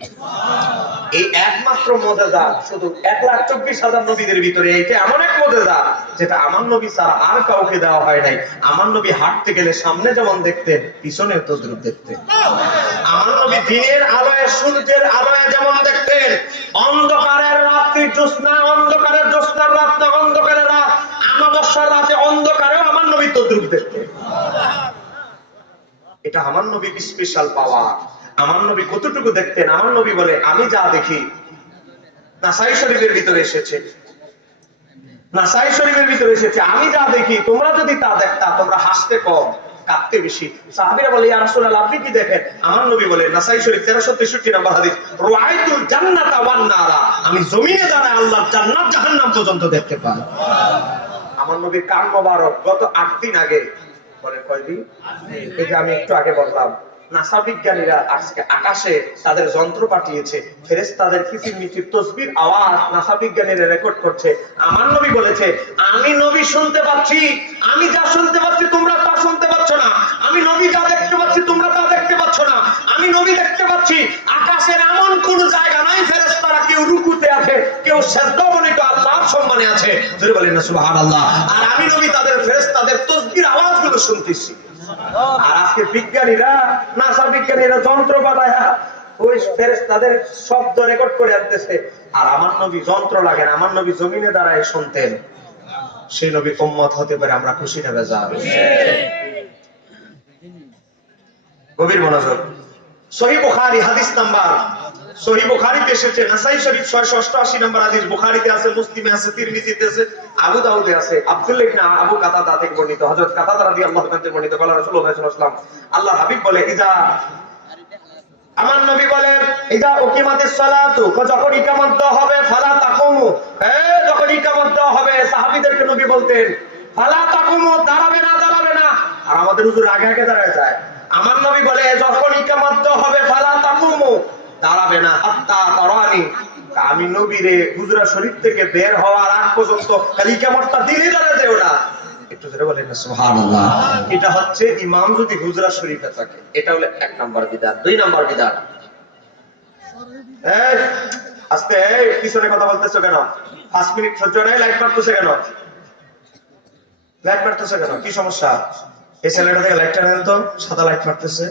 এই একমাত্র মুজিজা শুধু 1,24,000 নবীদের ভিতরে এইটা এমন এক মুজিজা যেটা আমার নবী ছাড়া আর কাউকে দেওয়া হয় নাই আমার নবী হাঁটতে গেলে সামনে যেমন দেখতেন পিছনেও তদ্রুপ দেখতেন আমার নবী দিনের আলোয় সূর্যের আলোয় যেমন দেখতেন অন্ধকারের রাত্রি অন্ধকারের জ্যোৎস্নার রাত না অন্ধকারের রাত আমাবস্যার রাতে অন্ধকারেও আমার নবী তদ্রুপ দেখতেন এটা আমার নবীর স্পেশাল পাওয়ার আমার নবী কতটুকু দেখতেন আমার নবী বলে আমি যা দেখি নাসাই শরীফের ভিতরে এসেছে আমি যা দেখি তোমরা যদি তা দেখতা তোমরা হাসতে কম কাঁদতে বেশি সাহাবীরা বলে ইয়া রাসূলুল্লাহ আপনি কি দেখেন আমার নবী বলে নাসাই শরীফ 1363 নম্বর হাদিস রাআইতুল জান্নাতা ওয়ান নারা আমি জমিনে দাঁড়ায় আল্লাহর জান্নাত জাহান্নাম পর্যন্ত দেখতে পাই আমার নবীর কান মোবারক গত 8 দিন আগে বলেন কয়দিন এই যে আমি একটু আগে বললাম নাসা বিজ্ঞানীরা আজকে আকাশে তাদের যন্ত্র পাঠিয়েছে ফেরেশতাদের কিচিরমিচির তাসবির আওয়াজ নাসা বিজ্ঞানীরা রেকর্ড করছে আমার নবী বলেছে আমি নবী শুনতে পাচ্ছি আমি যা শুনতে পাচ্ছি তোমরা তা শুনতে পাচ্ছ না আমি নবী যা দেখতে পাচ্ছি তোমরা তা দেখতে পাচ্ছ না আমি নবী দেখতে পাচ্ছি আকাশের এমন কোন জায়গা নাই ফেরেশতারা কেউ রুকুতে আছে কেউ সিজদাবনিত আল্লাহর সম্মানে আছে জোরে বলেন না সুবহানাল্লাহ আর আমি নবী তাদের ফেরেশতাদের তাসবির আওয়াজগুলো শুনতেছি আর আজকে বিজ্ঞানীরা নাসা বিজ্ঞানীরা যন্ত্র বানায়া ওই ফেরেশতাদের শব্দ রেকর্ড করে আনতেছে আর আমার নবী যন্ত্র লাগে না আমার নবী জমিনে দাঁড়ায় শুনতেন সেই নবী উম্মত হতে পারে আমরা খুশি না বেজার গভীর মনোযোগ সহিহ বুখারী হাদিস নাম্বার সহিহ বুখারীতে এসেছে নাসাই শরীফ 688 নম্বর হাদিস বুখারীতে আছে মুসলিমে আছে তিরমিজিতে আছে আবু দাউদে আছে আব্দুল্লাহ ইবনে আবু কাতাদা থেকে বর্ণিত হযরত কাতাদা রাদিয়াল্লাহু তাআলা থেকে বর্ণিত বলেন রাসূলুল্লাহ সাল্লাল্লাহু আলাইহি ওয়াসাল্লাম আল্লাহ হাবিব বলে ইজা আমার নবী বলেন ইজা উকিমাতিস সালাতু যখন ইকামত দেওয়া হবে ফালা তাকুমু যখন ইকামত দেওয়া হবে সাহাবীদেরকে নবী বলতেন ফালা তাকুমু দাঁড়াবে না আর আমাদের হুজুর আগে আগে দাঁড়ায় যায় আমার নবী বলে যখন ইকামত দেওয়া হবে ফালা তাকুমু দাঁড়াবে না হাত্তা তারানি আমি নবীরে হুজরা শরীফ থেকে বের হওয়ার আগ পর্যন্ত খালি ইকামতটা দিলে দাঁড়াতে ওটা একটু জোরে বলেন না সুবহানাল্লাহ এটা হচ্ছে ইমাম যদি হুজরা শরীফে থাকে এটা হলো 1 নাম্বার বিধান 2 নাম্বার বিধান এই আস্তে এই পিছনে কথা বলতেছো কেন 5 মিনিট সহ্য নাই লাইট মারতেছে কেন কি সমস্যা এই ছেলেটা থেকে লাইটটা নেন তো সাদা লাইট মারতেছে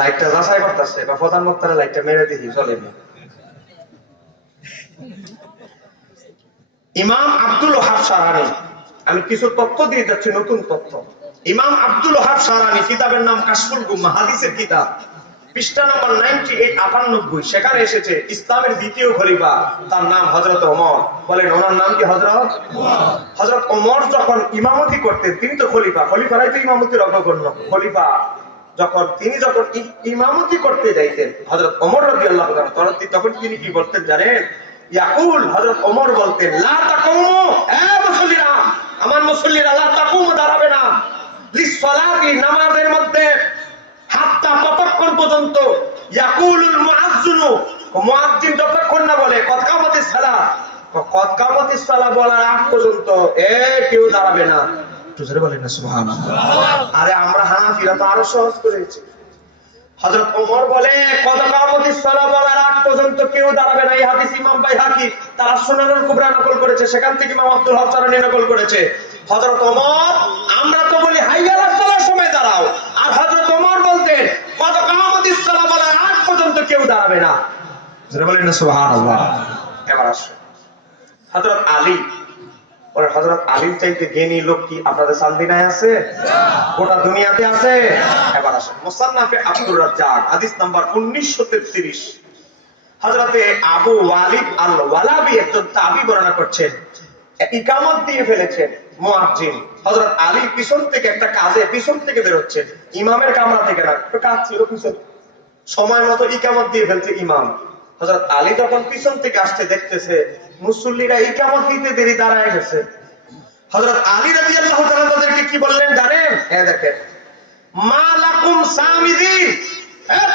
লাইটটা যাচাই করতেছে বা প্রধান বক্তারা লাইটটা মেরে দিই চলে না ইমাম আব্দুল ওয়াহাব শারানি আমি কিছু তথ্য দিয়ে যাচ্ছি নতুন তথ্য ইমাম আব্দুল ওয়াহাব শারানি কিতাবের নাম কাশফুল গুম্মাহ হাদিসের কিতাব পৃষ্ঠা নাম্বার 98 সেখানে এসেছে ইসলামের দ্বিতীয় খলিফা তার নাম হযরত ওমর বলেন ওনার নাম কি হযরত ওমর যখন ইমামতি করতেন তিনি তো খলিফারাই তো ইমামতির অগ্রগণ্য খলিফা তিনি যখন ইমামতি করতে যাইতেন হযরত ওমর রাদিয়াল্লাহু তাআলা তখন তিনি কি বলতেন জানেন ইয়াকুল হযরত ওমর বলতেন লা তাকুমু মুসল্লিরা আমার মুসল্লিরা লা তাকুমু দাঁড়াবে না লিসসালাতি নামাজের মধ্যে হাত্তা ততক্ষণ পর্যন্ত ইয়াকুলুল মুআজ্জিন আযুনু, মুয়াজ্জিন যতক্ষণ না বলে কদ কামাতিস সালাহ, কদ কামাতিস সালাহ বলার আগ পর্যন্ত কেউ দাঁড়াবে না। একটু জোরে বলেন না সুবহানাল্লাহ। আরে আমরা হানাফিরা তো আরো সহজ করেছি। হযরত ওমর বলে কদ কামাতিস সালাহ বলার আগ পর্যন্ত কেউ দাঁড়াবে না। এই হাদিস ইমাম বাইহাকি তার সুনানুল কুবরা নকল করেছে, সেখান থেকে ইমাম আব্দুল হক চারানী নকল করেছে। হযরত ওমর, আমরা তো বলি হাইয়া আলাস সালার সময় দাঁড়াও, আর হযরত ওমর বলতেন কদ কামাতিস সালাহ বলার আগ পর্যন্ত কেউ দাঁড়াবে না। জোরে বলেন না সুবহানাল্লাহ। এবার আসুন হযরত আলী, ওর হযরত আলীর চাইতে জ্ঞানী লোক কি আপনাদের সান্দিনায় আছে? গোটা দুনিয়াতে আছে? এবার আসেন মুসান্নাফে আব্দুর রাজ্জাক হাদিস নাম্বার 1933। হযরতে আবু ওয়ালিদ আল ওয়ালাবি একজন তাবী বর্ণনা করছেন, ইকামত দিয়ে ফেলেছেন মুয়াজ্জিন, হযরত আলী পিছন থেকে একটা কাজে পিছন থেকে বের হচ্ছেন, ইমামের কামরা থেকে না, একটু কাজ ছিল পিছন, সময় মতো ইকামত দিয়ে ফেলছে ইমাম। হযরত আলী যখন পিছন থেকে আসতে দেখতেছে মুসল্লিরা ইকামত দিতে দেরি দাঁড়ায় গেছে, হযরত আলী রাদিয়াল্লাহু তাআলা তাদেরকে কি বললেন জানেন? দেখেন, মা লাকুম সামিদিন,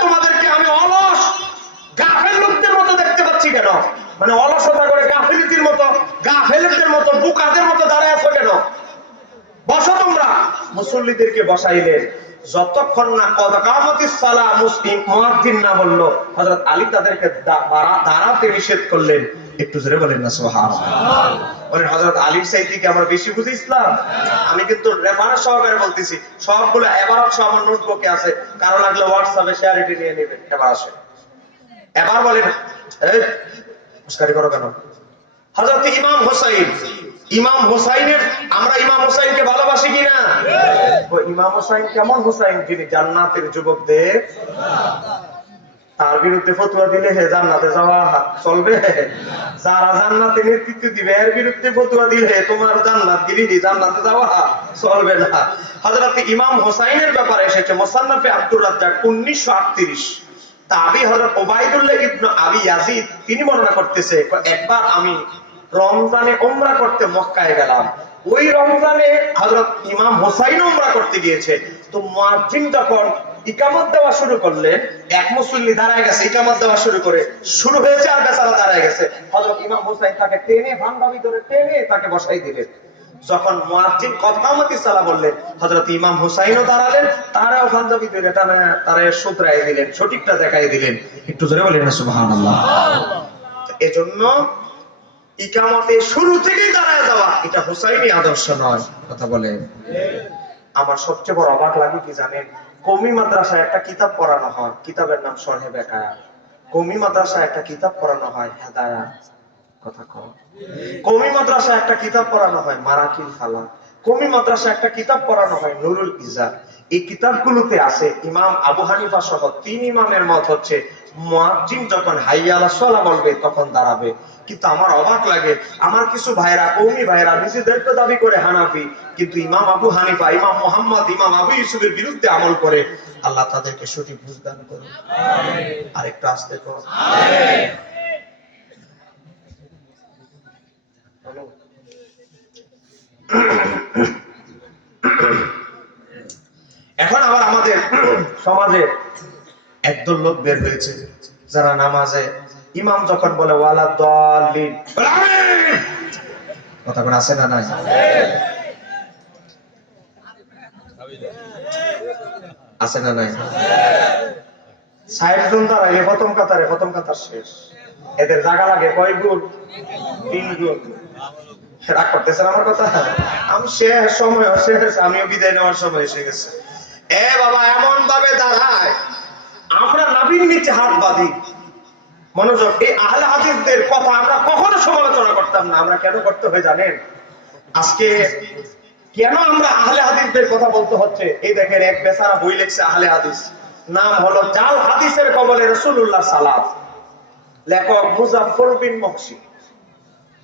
তোমাদেরকে আমি অলস গাফেল লোকদের মতো দেখতে পাচ্ছি কেন? মানে অলসতা করে গাফেলিদের মতো, গাফেলদের মতো, বুকাদের মতো দাঁড়ায় আছো কেন? বসো তোমরা। মুসল্লিদেরকে বসাইলেন, যতক্ষণ না কদ কামাতিস সালাহ মুয়াজ্জিন না বলল, হযরত আলী তাদেরকে দাঁড়াতে নিষেধ করলেন। একটু জোরে বলেন না সুবহানাল্লাহ। বলেন হযরত আলীর চাইতে কি আমরা বেশি বুঝি ইসলাম? আমি কিন্তু রেফারেন্স সহকারে বলতেছি, সবগুলো এবারত সহ আমার নোটবুকে আছে, কারো লাগলে হোয়াটসঅ্যাপে শেয়ারিটি নিয়ে নেবেন। এবার আসেন, এবার বলেন এই মুস্কারি করো কেন? হযরত ইমাম হোসাইন, ইমাম হোসাইনের, আমরা ইমাম হোসাইনকে ভালোবাসি কিনা? ইমাম হোসাইন কেমন হোসাইন? যিনি জান্নাতের যুবকদের, তার বিরুদ্ধে ফতোয়া দিলে হে জান্নাতে যাওয়া চলবে? যারা জান্নাতে নেতৃত্ব দিবে এর বিরুদ্ধে ফতোয়া দিলে তোমার জান্নাত গেলি জান্নাতে যাওয়া চলবে না। হযরত ইমাম হোসাইনের ব্যাপারে এসেছে মুসান্নাফে আব্দুর রাজ্জাক 1938। তাবী হযরত উবাইদুল্লাহ ইবনে আবি ইয়াজিদ তিনি বর্ণনা করতেছে, একবার আমি রমজানে উমরা করতে মক্কায় গেলাম, ওই রমজানে হযরত ইমাম হোসাইন উমরা করতে গিয়েছে। তো মুয়াজ্জিন যখন ইকামত দেওয়া শুরু করলেন, এক মুসল্লি দাঁড়ায় গেছে, ইকামত দেওয়া শুরু হয়েছে আর বেচারা দাঁড়ায় গেছে। হযরত ইমাম হোসাইন তাকে টেনে ভান্ডামি ধরে টেনে তাকে বসাই দিলেন। যখন মুয়াজ্জিন কদ কামাতিস সালাহ বললেন, হযরত ইমাম হোসাইনও দাঁড়ালেন, তারাও ভান্ডামি ধরে টানা তারে শুধরাই দিলেন, সঠিকটা দেখাই দিলেন। একটু জোরে বলেন না সুবহানাল্লাহ। এজন্য ইকামতে শুরু থেকেই দাঁড়ায় যাওয়া এটা হোসাইনি আদর্শ নয়। কথা বলেন। আমার সবচেয়ে বড় অবাক লাগে কি জানেন? কওমি মাদ্রাসায় একটা কিতাব পড়ানো হয়, কিতাবের নাম শরহে বেকায়া। কওমি মাদ্রাসায় একটা কিতাব পড়ানো হয় হেদায়াত। কথা কও। কওমি মাদ্রাসায় একটা কিতাব পড়ানো হয় মারাকিল ফালা। কওমি মাদ্রাসায় একটা কিতাব পড়ানো হয় নুরুল ইজাদ। এই কিতাবগুলোতে আছে ইমাম আবু হানিফা সহ 3 ইমামের মত হচ্ছে মুয়াজ্জিন যখন হাইয়া আলাস সালাহ বলবে তখন দাঁড়াবে। কিন্তু আমার অবাক লাগে, আমার কিছু ভাইরা, কওমি ভাইরা নিজেদেরকে দাবি করে হানাফি, কিন্তু ইমাম আবু হানিফা, ইমাম মুহাম্মদ, ইমাম আবু ইউসুফের বিরুদ্ধে আমল করে। আল্লাহ তাদেরকে সঠিক বুঝ দান করুন। আমিন। আরেকটু আস্তে করুন। আমিন। এখন আবার আমাদের সমাজে একদল লোক বের হয়েছে যারা নামাজে ইমাম যখন বলে ওয়ালা দাল্লিন কথা কোন আছে না নাই? আছে না নাই? 60 জন দাঁড়াইলে প্রথম কাতার শেষ। এদের জায়গা লাগে কয় গুণ? 3 গুণ। রাগ করতেছেন আমার কথা? আমি শেষ সময় শেষ, আমিও বিদায় নেওয়ার সময় এসে গেছে। বাবা এমন ভাবে দাঁড়ায়, আমরা নবীর নিচে হাত বাঁধি। মনোযোগ, এই আহলে হাদিসদের কথা আমরা কখনো সমালোচনা করতাম না। আমরা কেন করতে হয় জানেন? আজকে কেন আমরা আহলে হাদিসদের কথা বলতে হচ্ছে? এই দেখেন, এক বেচারা বই লিখছে আহলে হাদিস, নাম হলো জাল হাদিসের কবলে রাসূলুল্লাহ সালাত, লেখক মুজাফফর বিন মুহসি।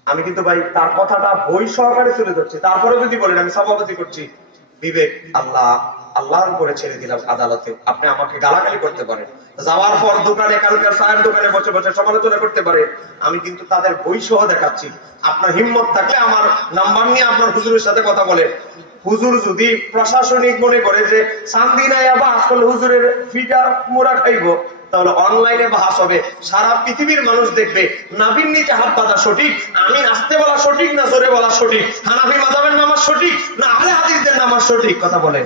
আমি কিন্তু ভাই তার কথাটা বই সহকারে তুলে ধরছি, তারপরে যদি বলেন আমি সভাপতি করছি, বিবেক আল্লাহর উপরে ছেড়ে দিলাম আদালতে। আপনি আমাকে গালাগালি করতে পারেন, যাওয়ার পর দোকানে, কালকার চায়ের দোকানে বসে বসে সমালোচনা করতে পারে, আমি কিন্তু তাদের বই সহ দেখাচ্ছি। আপনার হিম্মত থাকলে আমার নাম্বার নিয়ে আপনার হুজুরের সাথে কথা বলেন। হুজুর যদি প্রশাসনিক মনে করে যে চান্দি নাই আবার আসলে হুজুরের ফিটা মোড়া খাইবো, তাহলে অনলাইনে বাহাস হবে, সারা পৃথিবীর মানুষ দেখবে নাভির নিচে হাত বাঁধা সঠিক, আমি আস্তে বলা সঠিক না জোরে বলা সঠিক, হানাফি মাযহাবের নামাজ সঠিক না আহলে হাদিসদের নামাজ সঠিক, কথা বলেন।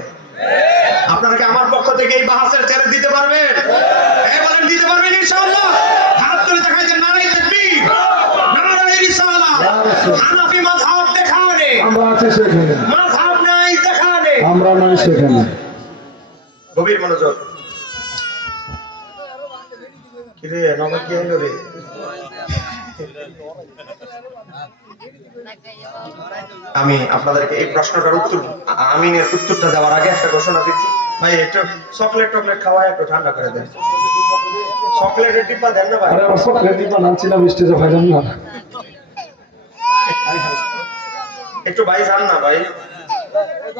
আপনারা কি আমার পক্ষ থেকে এই বাহাসের চ্যালেঞ্জ দিতে পারবেন? হ্যাঁ বলেন, দিতে পারবেন ইনশাআল্লাহ? হাত তুলে দেখাই দেন, নারায়ে তাকবীর, নারায়ে রিসালাহ। হানাফি মাযহাব দেখানে, আমরা আছি সেখানে, মাযহাব নাই দেখানে, আমরা নাই সেখানে। গভীর মনোযোগ। কি রে নমক কি হলো রে? আমি আপনাদেরকে এই প্রশ্নটার উত্তর, আমিনের উত্তরটা দেওয়ার আগে একটা ঘোষণা দিচ্ছি। ভাই একটু চকলেট টকলেট খাওয়া একটু ঠান্ডা করে দেন, চকলেটের ডিব্বা দেন না ভাই। আরে আমার চকলেট দিবা নামছিলাম স্টেজে ভাইজান না। একটু ভাই যান না ভাই,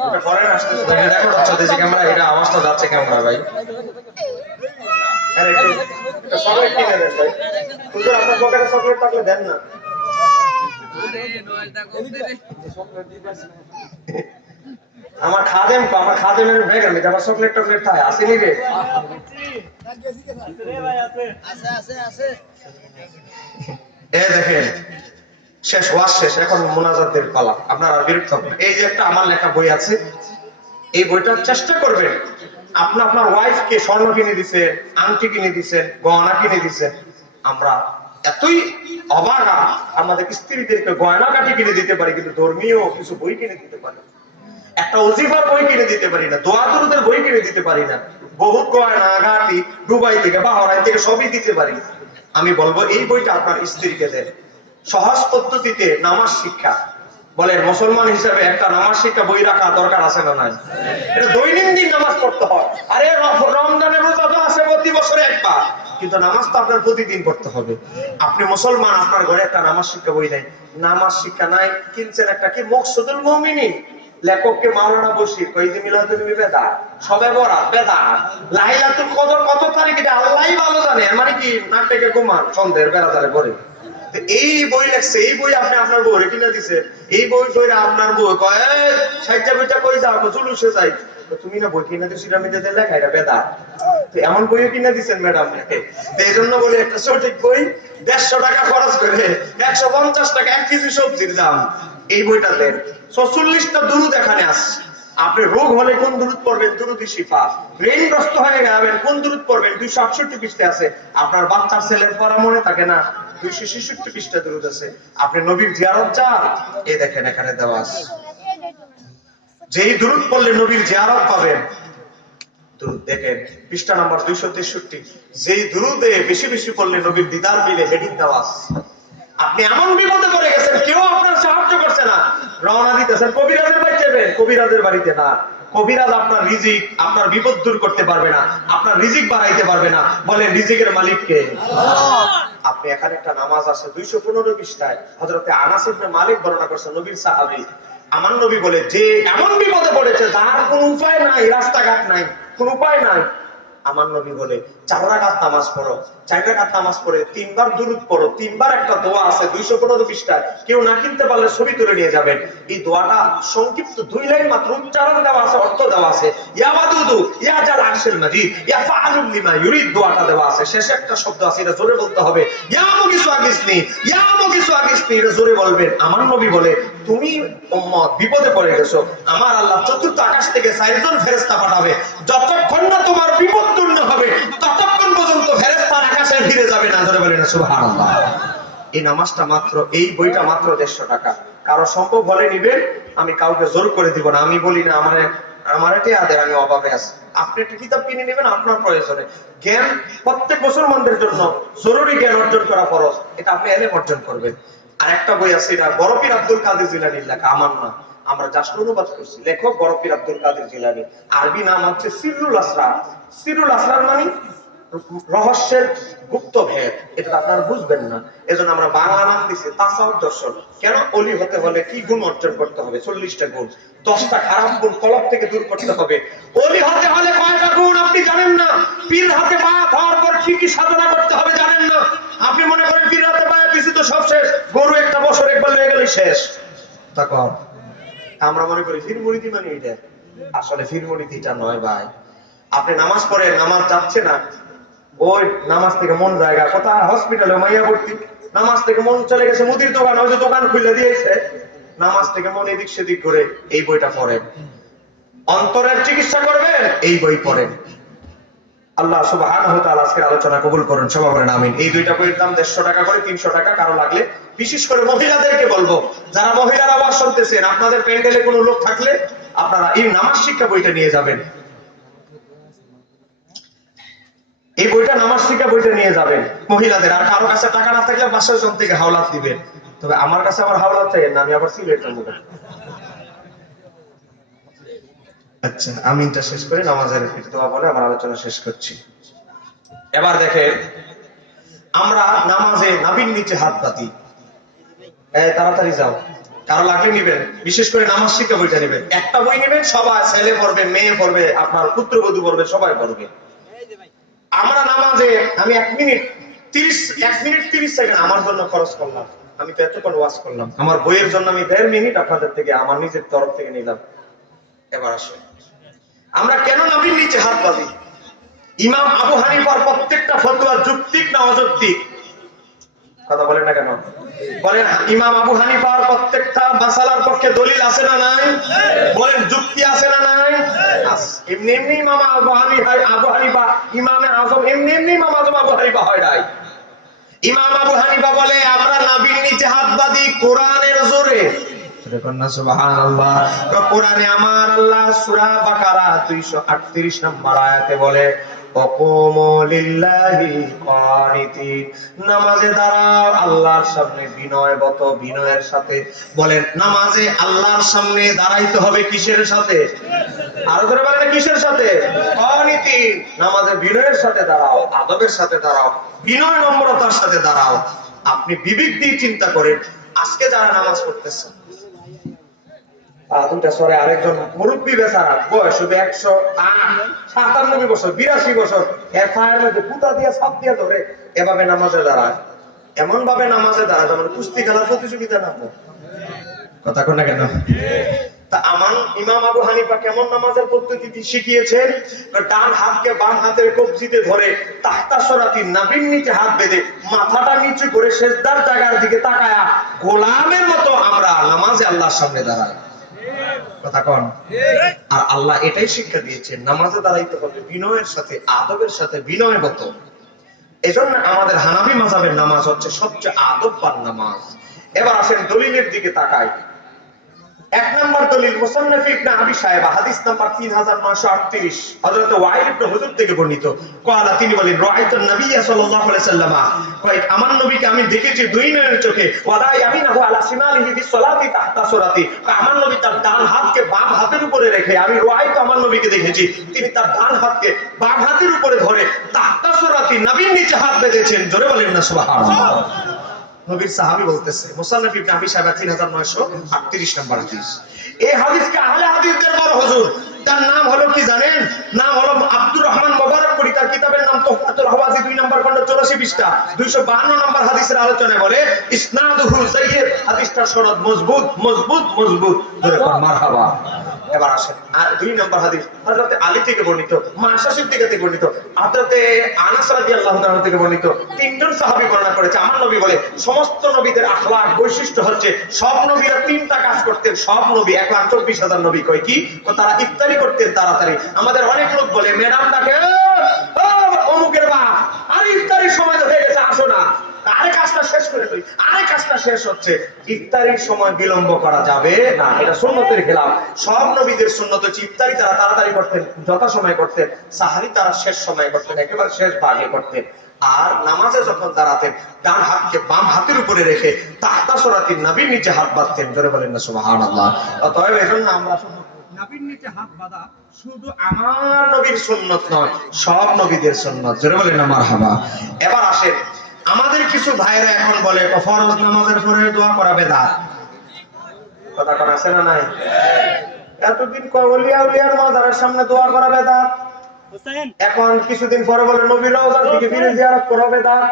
এটা পরে আসতেছে ভাই, এটা রেকর্ড হচ্ছে দেশে ক্যামেরা, এটা আওয়াজটা যাচ্ছে ক্যামেরা ভাই। আরে একটু চকলেট কিনে দেন ভাই, হুজুর আপনার পকেটে চকলেট থাকলে দেন না। আমার খাদেমের ব্যাগের মধ্যে আমার চকলেট টকলেট থাকে, আসেনি রে? এ দেখেন শেষ, ওয়াজ শেষ, এখন মুনাজাতের পালা। আপনারা বিরক্ত হবেন। এই যে একটা আমার লেখা বই আছে, এই বইটা চেষ্টা করবেন, আপনার ওয়াইফকে স্বর্ণ কিনে দিছেন, আংটি কিনে দিছেন, গহনা কিনে দিছেন, আমরা এতই অবাগা আমাদের স্ত্রীদেরকে গয়না কাটি কিনে দিতে পারি, কিন্তু ধর্মীয় কিছু বই কিনে দিতে পারি, একটা ওজিফার বই কিনে দিতে পারি না, দোয়া দুরুদের বই কিনে দিতে পারি না, বহুত গয়না গাটি দুবাই থেকে বাহরাইন থেকে সবই দিতে পারি। আমি বলবো এই বইটা আপনার স্ত্রীকে দেন, সহজ পদ্ধতিতে নামাজ শিক্ষা। বলেন মুসলমান হিসেবে একটা নামাজ শিক্ষা বই রাখা দরকার আছে না নাই? এটা দৈনন্দিন নামাজ পড়তে হয়। আরে রমজানের রোজা তো আছে প্রতি বছরে একবার, কিন্তু নামাজ তো আপনার প্রতিদিন পড়তে হবে। আপনি মুসলমান, আপনার ঘরে একটা নামাজ শিক্ষা বই নাই, নামাজ শিক্ষা নাই, কিনছেন একটা কি মকসুদুল মুমিনিন, লেখককে মাওলানা বশির, কইতে মিলাদুল বেদাত, সবে বরাত বেদাত, লাইলাতুল কদর কত তারিখ এটা আল্লাহই ভালো জানে, মানে কি নাক থেকে ঘুমান সন্ধ্যের বেলাদারে পড়ে। এই বই লেখছে, এই বই আপনি আপনার বউ কিনে দিছে, এই বই কইরা আপনার বউ কয় সাইজা বইটা কই যাও জুলুসে যাই, তুমি না বই কিনে দিছিস, আমি দিতে লেখা এটা বেদাত, তো এমন বইও কিনে দিছেন ম্যাডাম। তো এই জন্য বলি একটা সঠিক বই 150 টাকা খরচ করে 150 টাকা 1 কেজি সবজির দাম, এই বইটা দেন। 44টা দুরুদ এখানে আছে, আপনি রোগ হলে কোন দুরুদ পড়বেন, দুরুদ শিফা, ঋণগ্রস্ত হয়ে যাবেন কোন দুরুদ পড়বেন, 268 পৃষ্ঠা আছে। আপনার বাচ্চার ছেলের পড়া মনে থাকে না, 266 পৃষ্ঠা দুরুদ আছে। আপনি নবীর জিয়ারত চান, এই দেখেন এখানে দেওয়া আছে, যেই দুরুদ পড়লে নবীর জিয়ারত পাবেন, দুরুদ দেখেন পৃষ্ঠা নাম্বার 263, যেই দুরুদে বেশি বেশি পড়লে নবীর দিদার মিলে, হেডিং দেওয়া আছে। আপনি এমন বিপদে পড়ে গেছেন, কেউ আপনার সাহায্য করছে না, রওনা দিতেছেন কবিরাজের বাড়িতে যাবেন, কবিরাজের বাড়িতে না, কবিরাজ আপনার রিজিক, আপনার বিপদ দূর করতে পারবে না, আপনার রিজিক বাড়াইতে পারবে না। বলেন রিজিকের মালিক কে? আপনি এখানে একটা নামাজ আছে 215 পৃষ্ঠায়, হযরতে আনাস ইবনে মালিক বর্ণনা করেছেন, নবীর সাহাবী, আমার নবী বলে যে এমন বিপদে পড়েছে যার কোনো উপায় নাই, রাস্তাঘাট নাই, কোনো উপায় নাই, আমার নবী বলে 4 রাকাত নামাজ পড়ো, 4 রাকাত নামাজ পড়ে 3 বার দুরূদ পড়ো, 3 বার একটা দোয়া আছে 215 পৃষ্ঠায়, কেউ না কিনতে পারলে ছবি তুলে নিয়ে যাবেন। এই দোয়াটা সংক্ষিপ্ত 2 লাইন মাত্র, উচ্চারণ দেওয়া আছে, অর্থ দেওয়া আছে, ইয়া ওয়াদুদু ইয়া জাল আরশিল মাজিদ ইয়া ফাআলুল লিমা ইউরিদ, দোয়াটা দেওয়া আছে, শেষে একটা শব্দ আছে, এটা জোরে বলতে হবে, ইয়া মুগিসু আগিসনি, ইয়া মুগিসু আগিসনি, এটা জোরে বলবেন। আমার নবী বলে তুমি উম্মত বিপদে পড়ে গেছো, আমার আল্লাহ চতুর্থ আকাশ থেকে 4 জন ফেরেশতা পাঠাবে, যতক্ষণ না তোমার বিপদ দূর না হবে ততক্ষণ পর্যন্ত ফেরেশতা আকাশে ফিরে যাবে না, ধরে বলেন সুবহানাল্লাহ। এই নামাজটা মাত্র, এই বইটা মাত্র 150 টাকা, কারো সম্ভব হলে নিবেন, আমি কাউকে জোর করে দিব না, আমি বলি না আমার এটাই আদের, আমি অভাবে আছি, আপনি একটা কিতাব কিনে নেবেন আপনার প্রয়োজনে। জ্ঞান প্রত্যেক মুসলমানদের জন্য জরুরি, জ্ঞান অর্জন করা ফরজ, এটা আপনি এলেম অর্জন করবেন। আর একটা বই আছে, এটা বড় পীর আব্দুল কাদের জিলানীর লেখা, আমার না, আমরা জাস্ট অনুবাদ করছি, লেখক বড় পীর আব্দুল কাদের জিলানী, আরবি নাম হচ্ছে সিরুল আসরার। সিরুল আসরার মানে রহস্যের গুপ্ত ভেদ, এটা আপনারা বুঝবেন না, এজন্য আমরা বাংলা নাম দিছি তাসাউফ দর্শন। কেন? ওলি হতে হলে কি গুণ অর্জন করতে হবে? 40টা গুণ, 10টা খারাপ গুণ কলব থেকে দূর করতে হবে। ওলি হতে হলে কয়টা গুণ আপনি জানেন না? পীর হাতে বায়াত হওয়ার পর কি কি সাধনা করতে হবে জানেন না? আপনি মনে করেন পীর হাতে বায়াত দিছি তো সব শেষ, গরু একটা বছর একবার লেগে গেলে শেষ, তখন আমরা মনে করি ফির মুরিদি মানে এটা, আসলে ফির মুরিদিটা নয় ভাই। আপনি নামাজ পড়েন, নামাজ যাচ্ছে না, ওই নামাজ থেকে মন জায়গা কোথায় হসপিটালে মাইয়া ভর্তি, নামাজ থেকে মন চলে গেছে মুদির দোকান, ওই যে দোকান খুলে দিয়েছে, নামাজ থেকে মন এদিক সেদিক করে এই বইটা পড়েন। অন্তরের চিকিৎসা করবেন এই বই পড়েন। আল্লাহ সুবহানাহু ওয়া তাআলা আজকের আলোচনা কবুল করুন, সবাই বলেন আমিন। এই দুইটা বইয়ের দাম 150 টাকা করে, 300 টাকা, কারো লাগলে বিশেষ করে মহিলাদেরকে বলবো, যারা মহিলারা আওয়াজ শুনতেছেন, আপনাদের প্যান্ডেলে কোনো লোক থাকলে আপনারা এই নামাজ শিক্ষা বইটা নিয়ে যাবেন। এই বইটা নামাজ শিক্ষা বইটা নিয়ে যাবেন মহিলাদের। আর কারো কাছে টাকা না থাকলে বাসার জন থেকে হাওলাত দিবেন। তবে আমার কাছে আমার হাওলাত চাই না, আমি আবার সিলেট যাবো। আচ্ছা, আমিনটা শেষ করে নামাজের দোয়া বলে আমার আলোচনা শেষ করছি। এবার দেখেন, আমরা নামাজে নাভির নিচে হাত পাতি। তাড়াতাড়ি যাও, কারো লাগলে নিবেন, বিশেষ করে নামাজ শিক্ষা বইটা নেবেন। একটা বই নেবেন, সবাই, ছেলে পড়বে, মেয়ে পড়বে, আপনার পুত্রবধূ পড়বে, সবাই পড়বে। আমরা নামাজে আমি 1 মিনিট 30 সেকেন্ড আমার জন্য খরচ করলাম। আমি তো এতক্ষণ ওয়াজ করলাম, আমার বইয়ের জন্য আমি 1.5 মিনিট আপনাদের থেকে আমার নিজের তরফ থেকে নিলাম। এবার আসুন, আমরা কেন নাভির নিচে হাত বাঁধি? ইমাম আবু হানিফার প্রত্যেকটা ফতোয়া যৌক্তিক না অযৌক্তিক? কথা বলেন না কেন? বলেন, ইমাম আবু হানিফার প্রত্যেকটা মাসালার পক্ষে দলিল আছে না নাই? বলেন, যুক্তি আছে না নাই? এমনি এমনি ইমাম আবু হানিফা ইমামে আজম, এমনি এমনি ইমাম আজম আবু হানিফা হয় নাই। ইমাম আবু হানিফা বলে আমরা নাভির নিচে হাত বাঁধি কোরআনের জোরে। সুবহানাল্লাহ। কোরআনে আমার আল্লাহ সূরা বাকারা 238 নম্বর আয়াতে বলে, নামাজে দাঁড়াও আল্লাহর সামনে বিনয়বত, বিনয়ের সাথে। বলেন, নামাজে আল্লাহর সামনে দাঁড়াইতে হবে কিসের সাথে? আরো করে বলেন, কিসের সাথে? অনীতি। নামাজে বিনয়ের সাথে দাঁড়াও, আদবের সাথে দাঁড়াও, বিনয় নম্রতার সাথে দাঁড়াও। আপনি বিবেক দিয়ে চিন্তা করেন, আজকে যারা নামাজ পড়তেছেন, দুইটা সরে আরেকজন মুরব্বী বেচারা, বয়স হবে 197 বছর, 82 বছর, এর পায়ের মধ্যে পুতা দিয়ে ছাপ দিয়ে ধরে এভাবে নামাজে দাঁড়ায়। এমন ভাবে নামাজে দাঁড়ায় যেমন কুস্তি খেলার প্রতিযোগিতা নামবো। কথা কোন না কেন? তা আমার ইমাম আবু হানিফা কেমন নামাজের পদ্ধতি শিখিয়েছেন? ডান হাতকে বাম হাতের কবজিতে ধরে তাহতা সরাতি নাভির নিচে হাত বেঁধে মাথাটা নিচু করে সিজদার জায়গার দিকে তাকায়া গোলামের মতো আমরা নামাজে আল্লাহর সামনে দাঁড়াই। কথা কোন? আর আল্লাহ এটাই শিক্ষা দিয়েছেন, নামাজে দাঁড়াইতে হবে বিনয়ের সাথে, আদবের সাথে, বিনয়বত। এজন্য আমাদের হানাফি মাযহাবের নামাজ হচ্ছে সবচেয়ে আদববান নামাজ। এবার আসেন দলিলের দিকে তাকাই। 1 নম্বর দলিল মুসান্নাফ ইবনে আবি শায়বা, হাদিস নাম্বার 3938, হযরত ওয়াইল ইবনে হুজুর থেকে বর্ণিত। ক্বালা, তিনি বলেন, রাআইতুন নবী সাল্লাল্লাহু আলাইহি ওয়াসাল্লাম, আমার নবীকে আমি দেখেছি দুই নয়নের চোখে, ওয়ালা ইয়ামিনাহু আলা শিমালিহি ফিস সালাতি তাহতা সুরাতি, আমার নবী তার ডান হাতকে বাম হাতের উপরে রেখে, আমি রাআইতু আমার নবীকে দেখেছি তিনি তার ডান হাতকে বাম হাতের উপরে ধরে তাহতা সুরাতি নাভির নিচে হাত বেঁধেছেন। জোরে বলেন না সুবহানাল্লাহ। নবীর সাহাবী বলতেছে, মুসান্নাফ ইবনে আবি শায়বা 3938 নম্বর হাদিস। এই হাদিসকে আহলে হাদিসদের বড় হুজুর, তার নাম হলো কি জানেন? নাম হলো আব্দুর রহমান মুবারকপুরি। তার কিতাবের নাম তুহফাতুল হাওয়াজি, 2 নম্বর খণ্ড 84 পৃষ্ঠা 252 নম্বর হাদিসের আলোচনায় বলে, ইসনাদুহু যায়িদ, হাদিসটার সনদ মজবুত মজবুত মজবুত। ধরে কোন মারহাবা। এবার আসেন আর 2 নম্বর হাদিস, হযরত আলী থেকে বর্ণিত, মাশা সিদ্দিকা থেকে বর্ণিত, হযরত আনাস রাদিয়াল্লাহু তাআলা থেকে বর্ণিত। 3 জন সাহাবী বর্ণনা করেছে, আমার নবী বলে, সমস্ত নবীদের আখলাক বৈশিষ্ট্য হচ্ছে সব নবীরা 3টা কাজ করতেন। সব নবী, 1,24,000 নবী। কয় কি? তারা ইফতারি করতেন তাড়াতাড়ি। আমাদের অনেক লোক বলে, ম্যাডাম ডাকে, ও অমুকের বাপ, আরে ইফতারির সময় তো হয়ে গেছে, আসো না, আরে কাজটা শেষ করে ফেলি। আরে কাজটা শেষ হচ্ছে। ইফতারির সময় বিলম্ব করা যাবে না, এটা সুন্নতের খেলাফ। সব নবীদের সুন্নত হচ্ছে ইফতারি তারা তাড়াতাড়ি করতেন, যথাসময়ে করতেন। সাহারি তারা শেষ সময়ে করতেন, একেবারে শেষ ভাগে করতেন। আর নামাজে যখন দাঁড়াতেন, ডান হাতকে বাম হাতের উপরে রেখে তাহতা সরাতি নাভির নিচে হাত বাঁধতেন। জোরে বলেন না সুবহানাল্লাহ। অতএব এজন্য আমরা শুধু নাভির নিচে হাত বাঁধা শুধু আমার নবীর সুন্নত নয়, সব নবীদের সুন্নত। জোরে বলেন না মারহাবা। এবার আসেন, আমাদের কিছু ভাইরা এখন বলে ফরজ নামাজের পরে দোয়া করা বেদাত। কথা কোন আছে না নাই? এতদিন কয় ওলিয়া উলিয়ার মাজারের সামনে দোয়া করা বেদাত, এখন কিছুদিন পরে বলে নবীর রওজার দিকে ফিরে জিয়ারত করা বেদাত।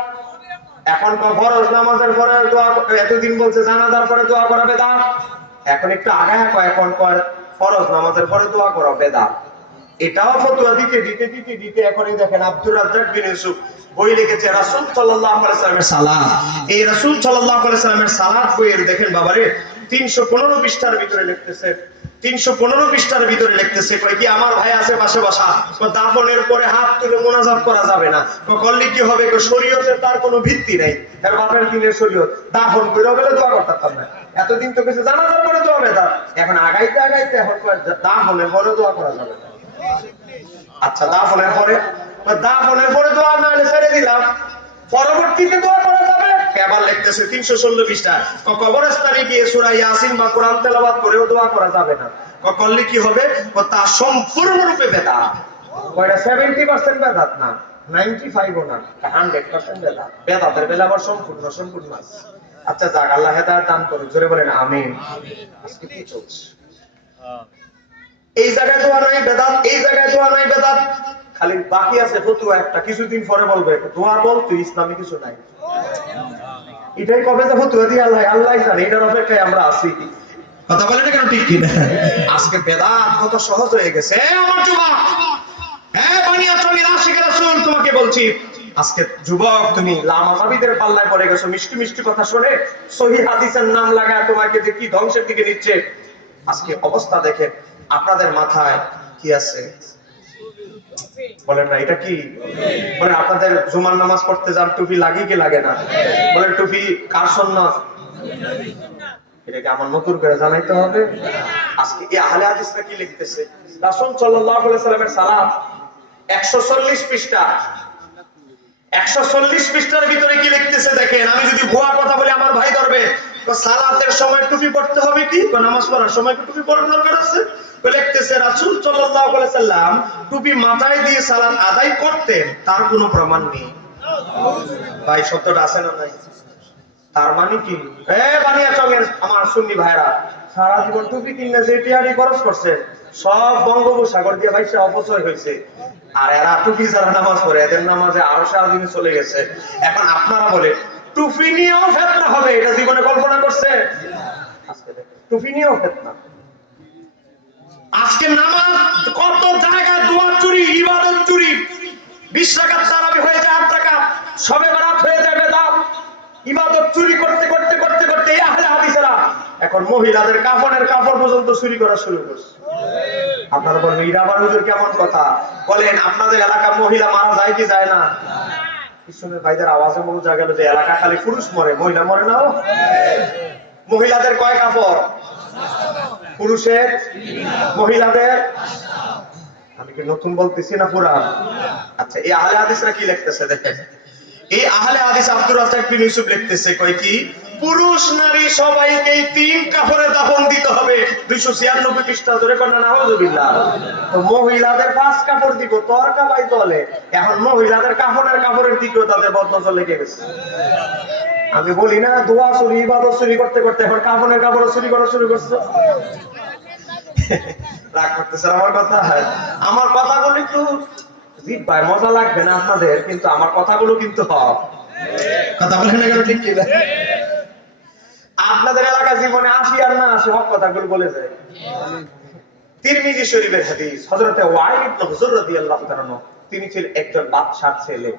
এখন কয় ফরজ নামাজের পরে দোয়া, এতদিন বলছে জানাজার পরে দোয়া করা বেদাত, এখন একটু আগায় কয়, এখন কয় ফরজ নামাজের পরে দোয়া করা বেদাত। এটাও ফতোয়া দিতে দিতে দিতে দিতে এখনই দেখেন আব্দুর রাজ্জাক বিন ইউসুফ বই লিখেছে রাসূল সাল্লাল্লাহু আলাইহি সাল্লামের সালাত। এই রাসূল সাল্লাল্লাহু আলাইহি সাল্লামের সালাত বইয়ের দেখেন বাবারে 315 পৃষ্ঠার ভিতরে লিখতেছে, 315 পৃষ্ঠার ভিতরে লিখতেছে কই কি আমার ভাই আছে পাশে বসা, দাফনের পরে হাত তুলে মোনাজাত করা যাবে না। করলে কি হবে? শরীয়তে তার কোনো ভিত্তি নাই, এর বাপের দিনের শরীয়ত। দাফন করে গেলে দোয়া করতাম না, এতদিন তো কিছু জানাজার পরে দোয়া হবে, এখন আগাইতে আগাইতে এখন দাফনের পরে দোয়া করা যাবে না। আচ্ছা দাফনের পরে দোয়া না হলে ছেড়ে দিলাম, পরবর্তীতে দোয়া করা যাবে। আবার লিখতেছে 316 পৃষ্ঠা কবরস্থানে গিয়ে সূরা ইয়াসিন বা কোরআন তেলাওয়াত করেও দোয়া করা যাবে না। করলে কি হবে? তা সম্পূর্ণরূপে বেদাত। কয়টা 70% বেদাত না, 95ও না, 100% বেদাত। বেদাতের বেলা আবার সম্পূর্ণ আছে। আচ্ছা যাক, আল্লাহ হেদায়েত দান করুন, জোরে বলেন আমিন। আজকে কি চলছে? এই জায়গায় দোয়া নাই বেদাত, এই জায়গায় দোয়া নাই বেদাত, খালি বাকি আছে ফতুয়া একটা, কিছুদিন পরে বলবে দোয়া বলতে ইসলামে কিছু নাই। এটাই কবে যে ফতুয়া দিয়ে আল্লাহ জানে, এটার অপেক্ষায় আমরা আছি। কথা বলে না কেন, ঠিক কিনা? আজকে বেদাত কত সহজ হয়ে গেছে। আমার যুবক, বানিয়াচঙ্গের আশিকের রাসূল, তোমাকে বলছি আজকে যুবক, তুমি লামামাবিদের পাল্লায় পড়ে গেছো। মিষ্টি মিষ্টি কথা শুনে সহিহ হাদিসের নাম লাগায় তোমাকে যে কি ধ্বংসের দিকে নিচ্ছে। আজকে অবস্থা দেখেন, আপনাদের মাথায় কি আছে বলেন না? এটা কি বলেন? আপনাদের জুমার নামাজ পড়তে যান, টুপি লাগে কি লাগে না? বলেন টুপি কার সুন্নাত? এটাকে আমার নতুন করে জানাইতে হবে। আজকে এই আহলে হাদিসরা কি লিখতেছে? রাসূল সাল্লাল্লাহু আলাইহি সাল্লামের সালাত 140 পৃষ্ঠা, 140 পৃষ্ঠার ভিতরে কি লিখতেছে দেখেন। আমি যদি ভুয়া কথা বলি আমার ভাই ধরবে। তো সালাতের সময় টুপি পড়তে হবে কি? নামাজ পড়ার সময় টুপি পরার দরকার আছে? লিখতেছে রাসূল সাল্লাল্লাহু আলাইহি সাল্লাম টুপি মাথায় দিয়ে সালাত আদায় করতেন, তার কোনো প্রমাণ নেই। ভাই সত্যটা আছে না নাই? তার মানে কি? বানিয়াচঙ্গের আমার সুন্নি ভাইরা সারা জীবন টুপি কিনে যে টিয়ারি খরচ করছে, সব বঙ্গোপসাগর দিয়ে ভাই অপচয় হয়েছে। আর এরা টুপি যারা নামাজ পড়ে, এদের নামাজে আরো সারাদিনে চলে গেছে। এখন আপনারা বলে টুপি নিয়েও ফেতনা হবে, এটা জীবনে কল্পনা করছে? আজকে টুপি নিয়েও ফেতনা। আজকে নামাজ কত জায়গায় দোয়া চুরি, ইবাদত চুরি। 20 রাকাত তারাবি হয়ে যায় 8 রাকাত, শবে বরাত হয়ে যায় বেদাত। ইবাদত চুরি করতে করতে করতে করতে এই আহলে হাদিসেরা এখন মহিলাদের কাফনের কাপড় পর্যন্ত চুরি করা শুরু করছে। আপনারা বলবেন এটা আবার হুজুর কেমন কথা বলেন? আপনাদের এলাকা মহিলা মারা যায় কি যায় না? পিছনের ভাইদের আওয়াজে বোঝা গেল যে এলাকা খালি পুরুষ মরে, মহিলা মরে না। মহিলাদের কয় কাপড়? পুরুষের, মহিলাদের। আমি কি নতুন বলতেছি না পুরান? আচ্ছা এই আহলে হাদিসরা কি লিখতেছে দেখেন। এই আহলে হাদিস আব্দুর রাজ্জাক বিন ইউসুফ লিখতেছে কয় কি, পুরুষ নারী সবাইকে 3 কাপড়ে দাফন দিতে হবে। 296 পৃষ্ঠা ধরে কোন নাউযুবিল্লাহ। তো মহিলাদের 5 কাপড় দিব, তোর কাবাই চলে। এখন মহিলাদের কাপড়ের দিকেও তাদের বদনজর লেগে গেছে। আমি বলি না দোয়া চুরি, ইবাদত চুরি করতে করতে এখন কাপড় চুরি করা শুরু করছে। রাগ করতেছে আমার কথা? আমার কথাগুলো একটু জিদ ভাই মজা লাগবে না আপনাদের, কিন্তু আমার কথাগুলো কিন্তু কথা বলেন না কেন, ঠিক কি? আপনাদের এলাকা জীবনে 80 আর না 80 হক কথাগুলো বলে যায়। তিরমিজি শরীফের হাদিস, হযরতে ওয়াইল ইবনে হুজর রাদিয়াল্লাহু তাআলা, তিনি ছিলেন একজন বাদশার ছেলে।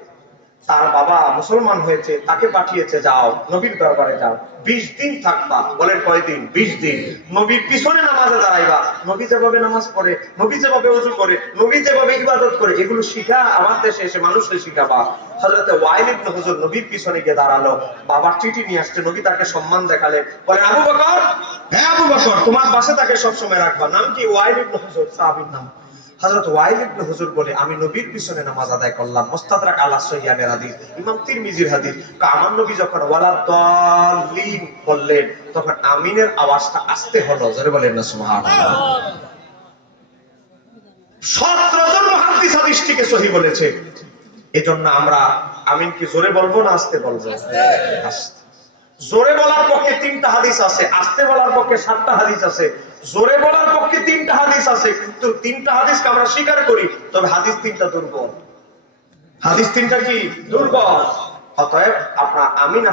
তার বাবা মুসলমান হয়েছে, তাকে পাঠিয়েছে যাও নবীর দরবারে যাও, 20 দিন থাকবা। বলেন কয়দিন? 20 দিন। নবীর পিছনে নামাজে দাঁড়াইবা, নবী যেভাবে নামাজ পড়ে, নবী যেভাবে ওযু করে, নবী যেভাবে ইবাদত করে, এগুলো শিখা আমার দেশে এসে মানুষকে শিখাবা। হযরতে ওয়াইল ইবনে হুজর নবীর পিছনে গিয়ে দাঁড়ালো, বাবার চিঠি নিয়ে আসছে, নবী তাকে সম্মান দেখালেন, বলেন আবু বকর, হ্যাঁ আবু বকর, তোমার পাশে তাকে সব সময় রাখবা। নাম কি? ওয়াইল ইবনে হুজর, সাহাবীর নাম। হযরত ওয়াইল ইবনে হুজুর বলে আমি নবীর পিছনে নামাজ আদায় করলাম। মুস্তাদরাক আলা সহিহানের হাদিস, ইমাম তিরমিজির হাদিস। আমার নবী যখন ওয়ালা দাল্লিন বললেন, তখন আমিনের আওয়াজটা আস্তে হলো। জোরে বলেন না সুবহানাল্লাহ। 17 জন মুহাদ্দিস হাদিসটিকে সহিহ বলেছে। এজন্য আমরা আমিন কি জোরে বলবো না আস্তে বলবো? আস্তে। জোরে বলার পক্ষে 3টা হাদিস আছে, আস্তে বলার পক্ষে 7টা হাদিস আছে। জোরে বলার পক্ষে 3টা হাদিস আছে, কিন্তু 3টা হাদিসকে আমরা স্বীকার করি, তবে হাদিস 3টা দুর্বল। হাদিস 3টা কি? দুর্বল। অতএব আপনার আমিন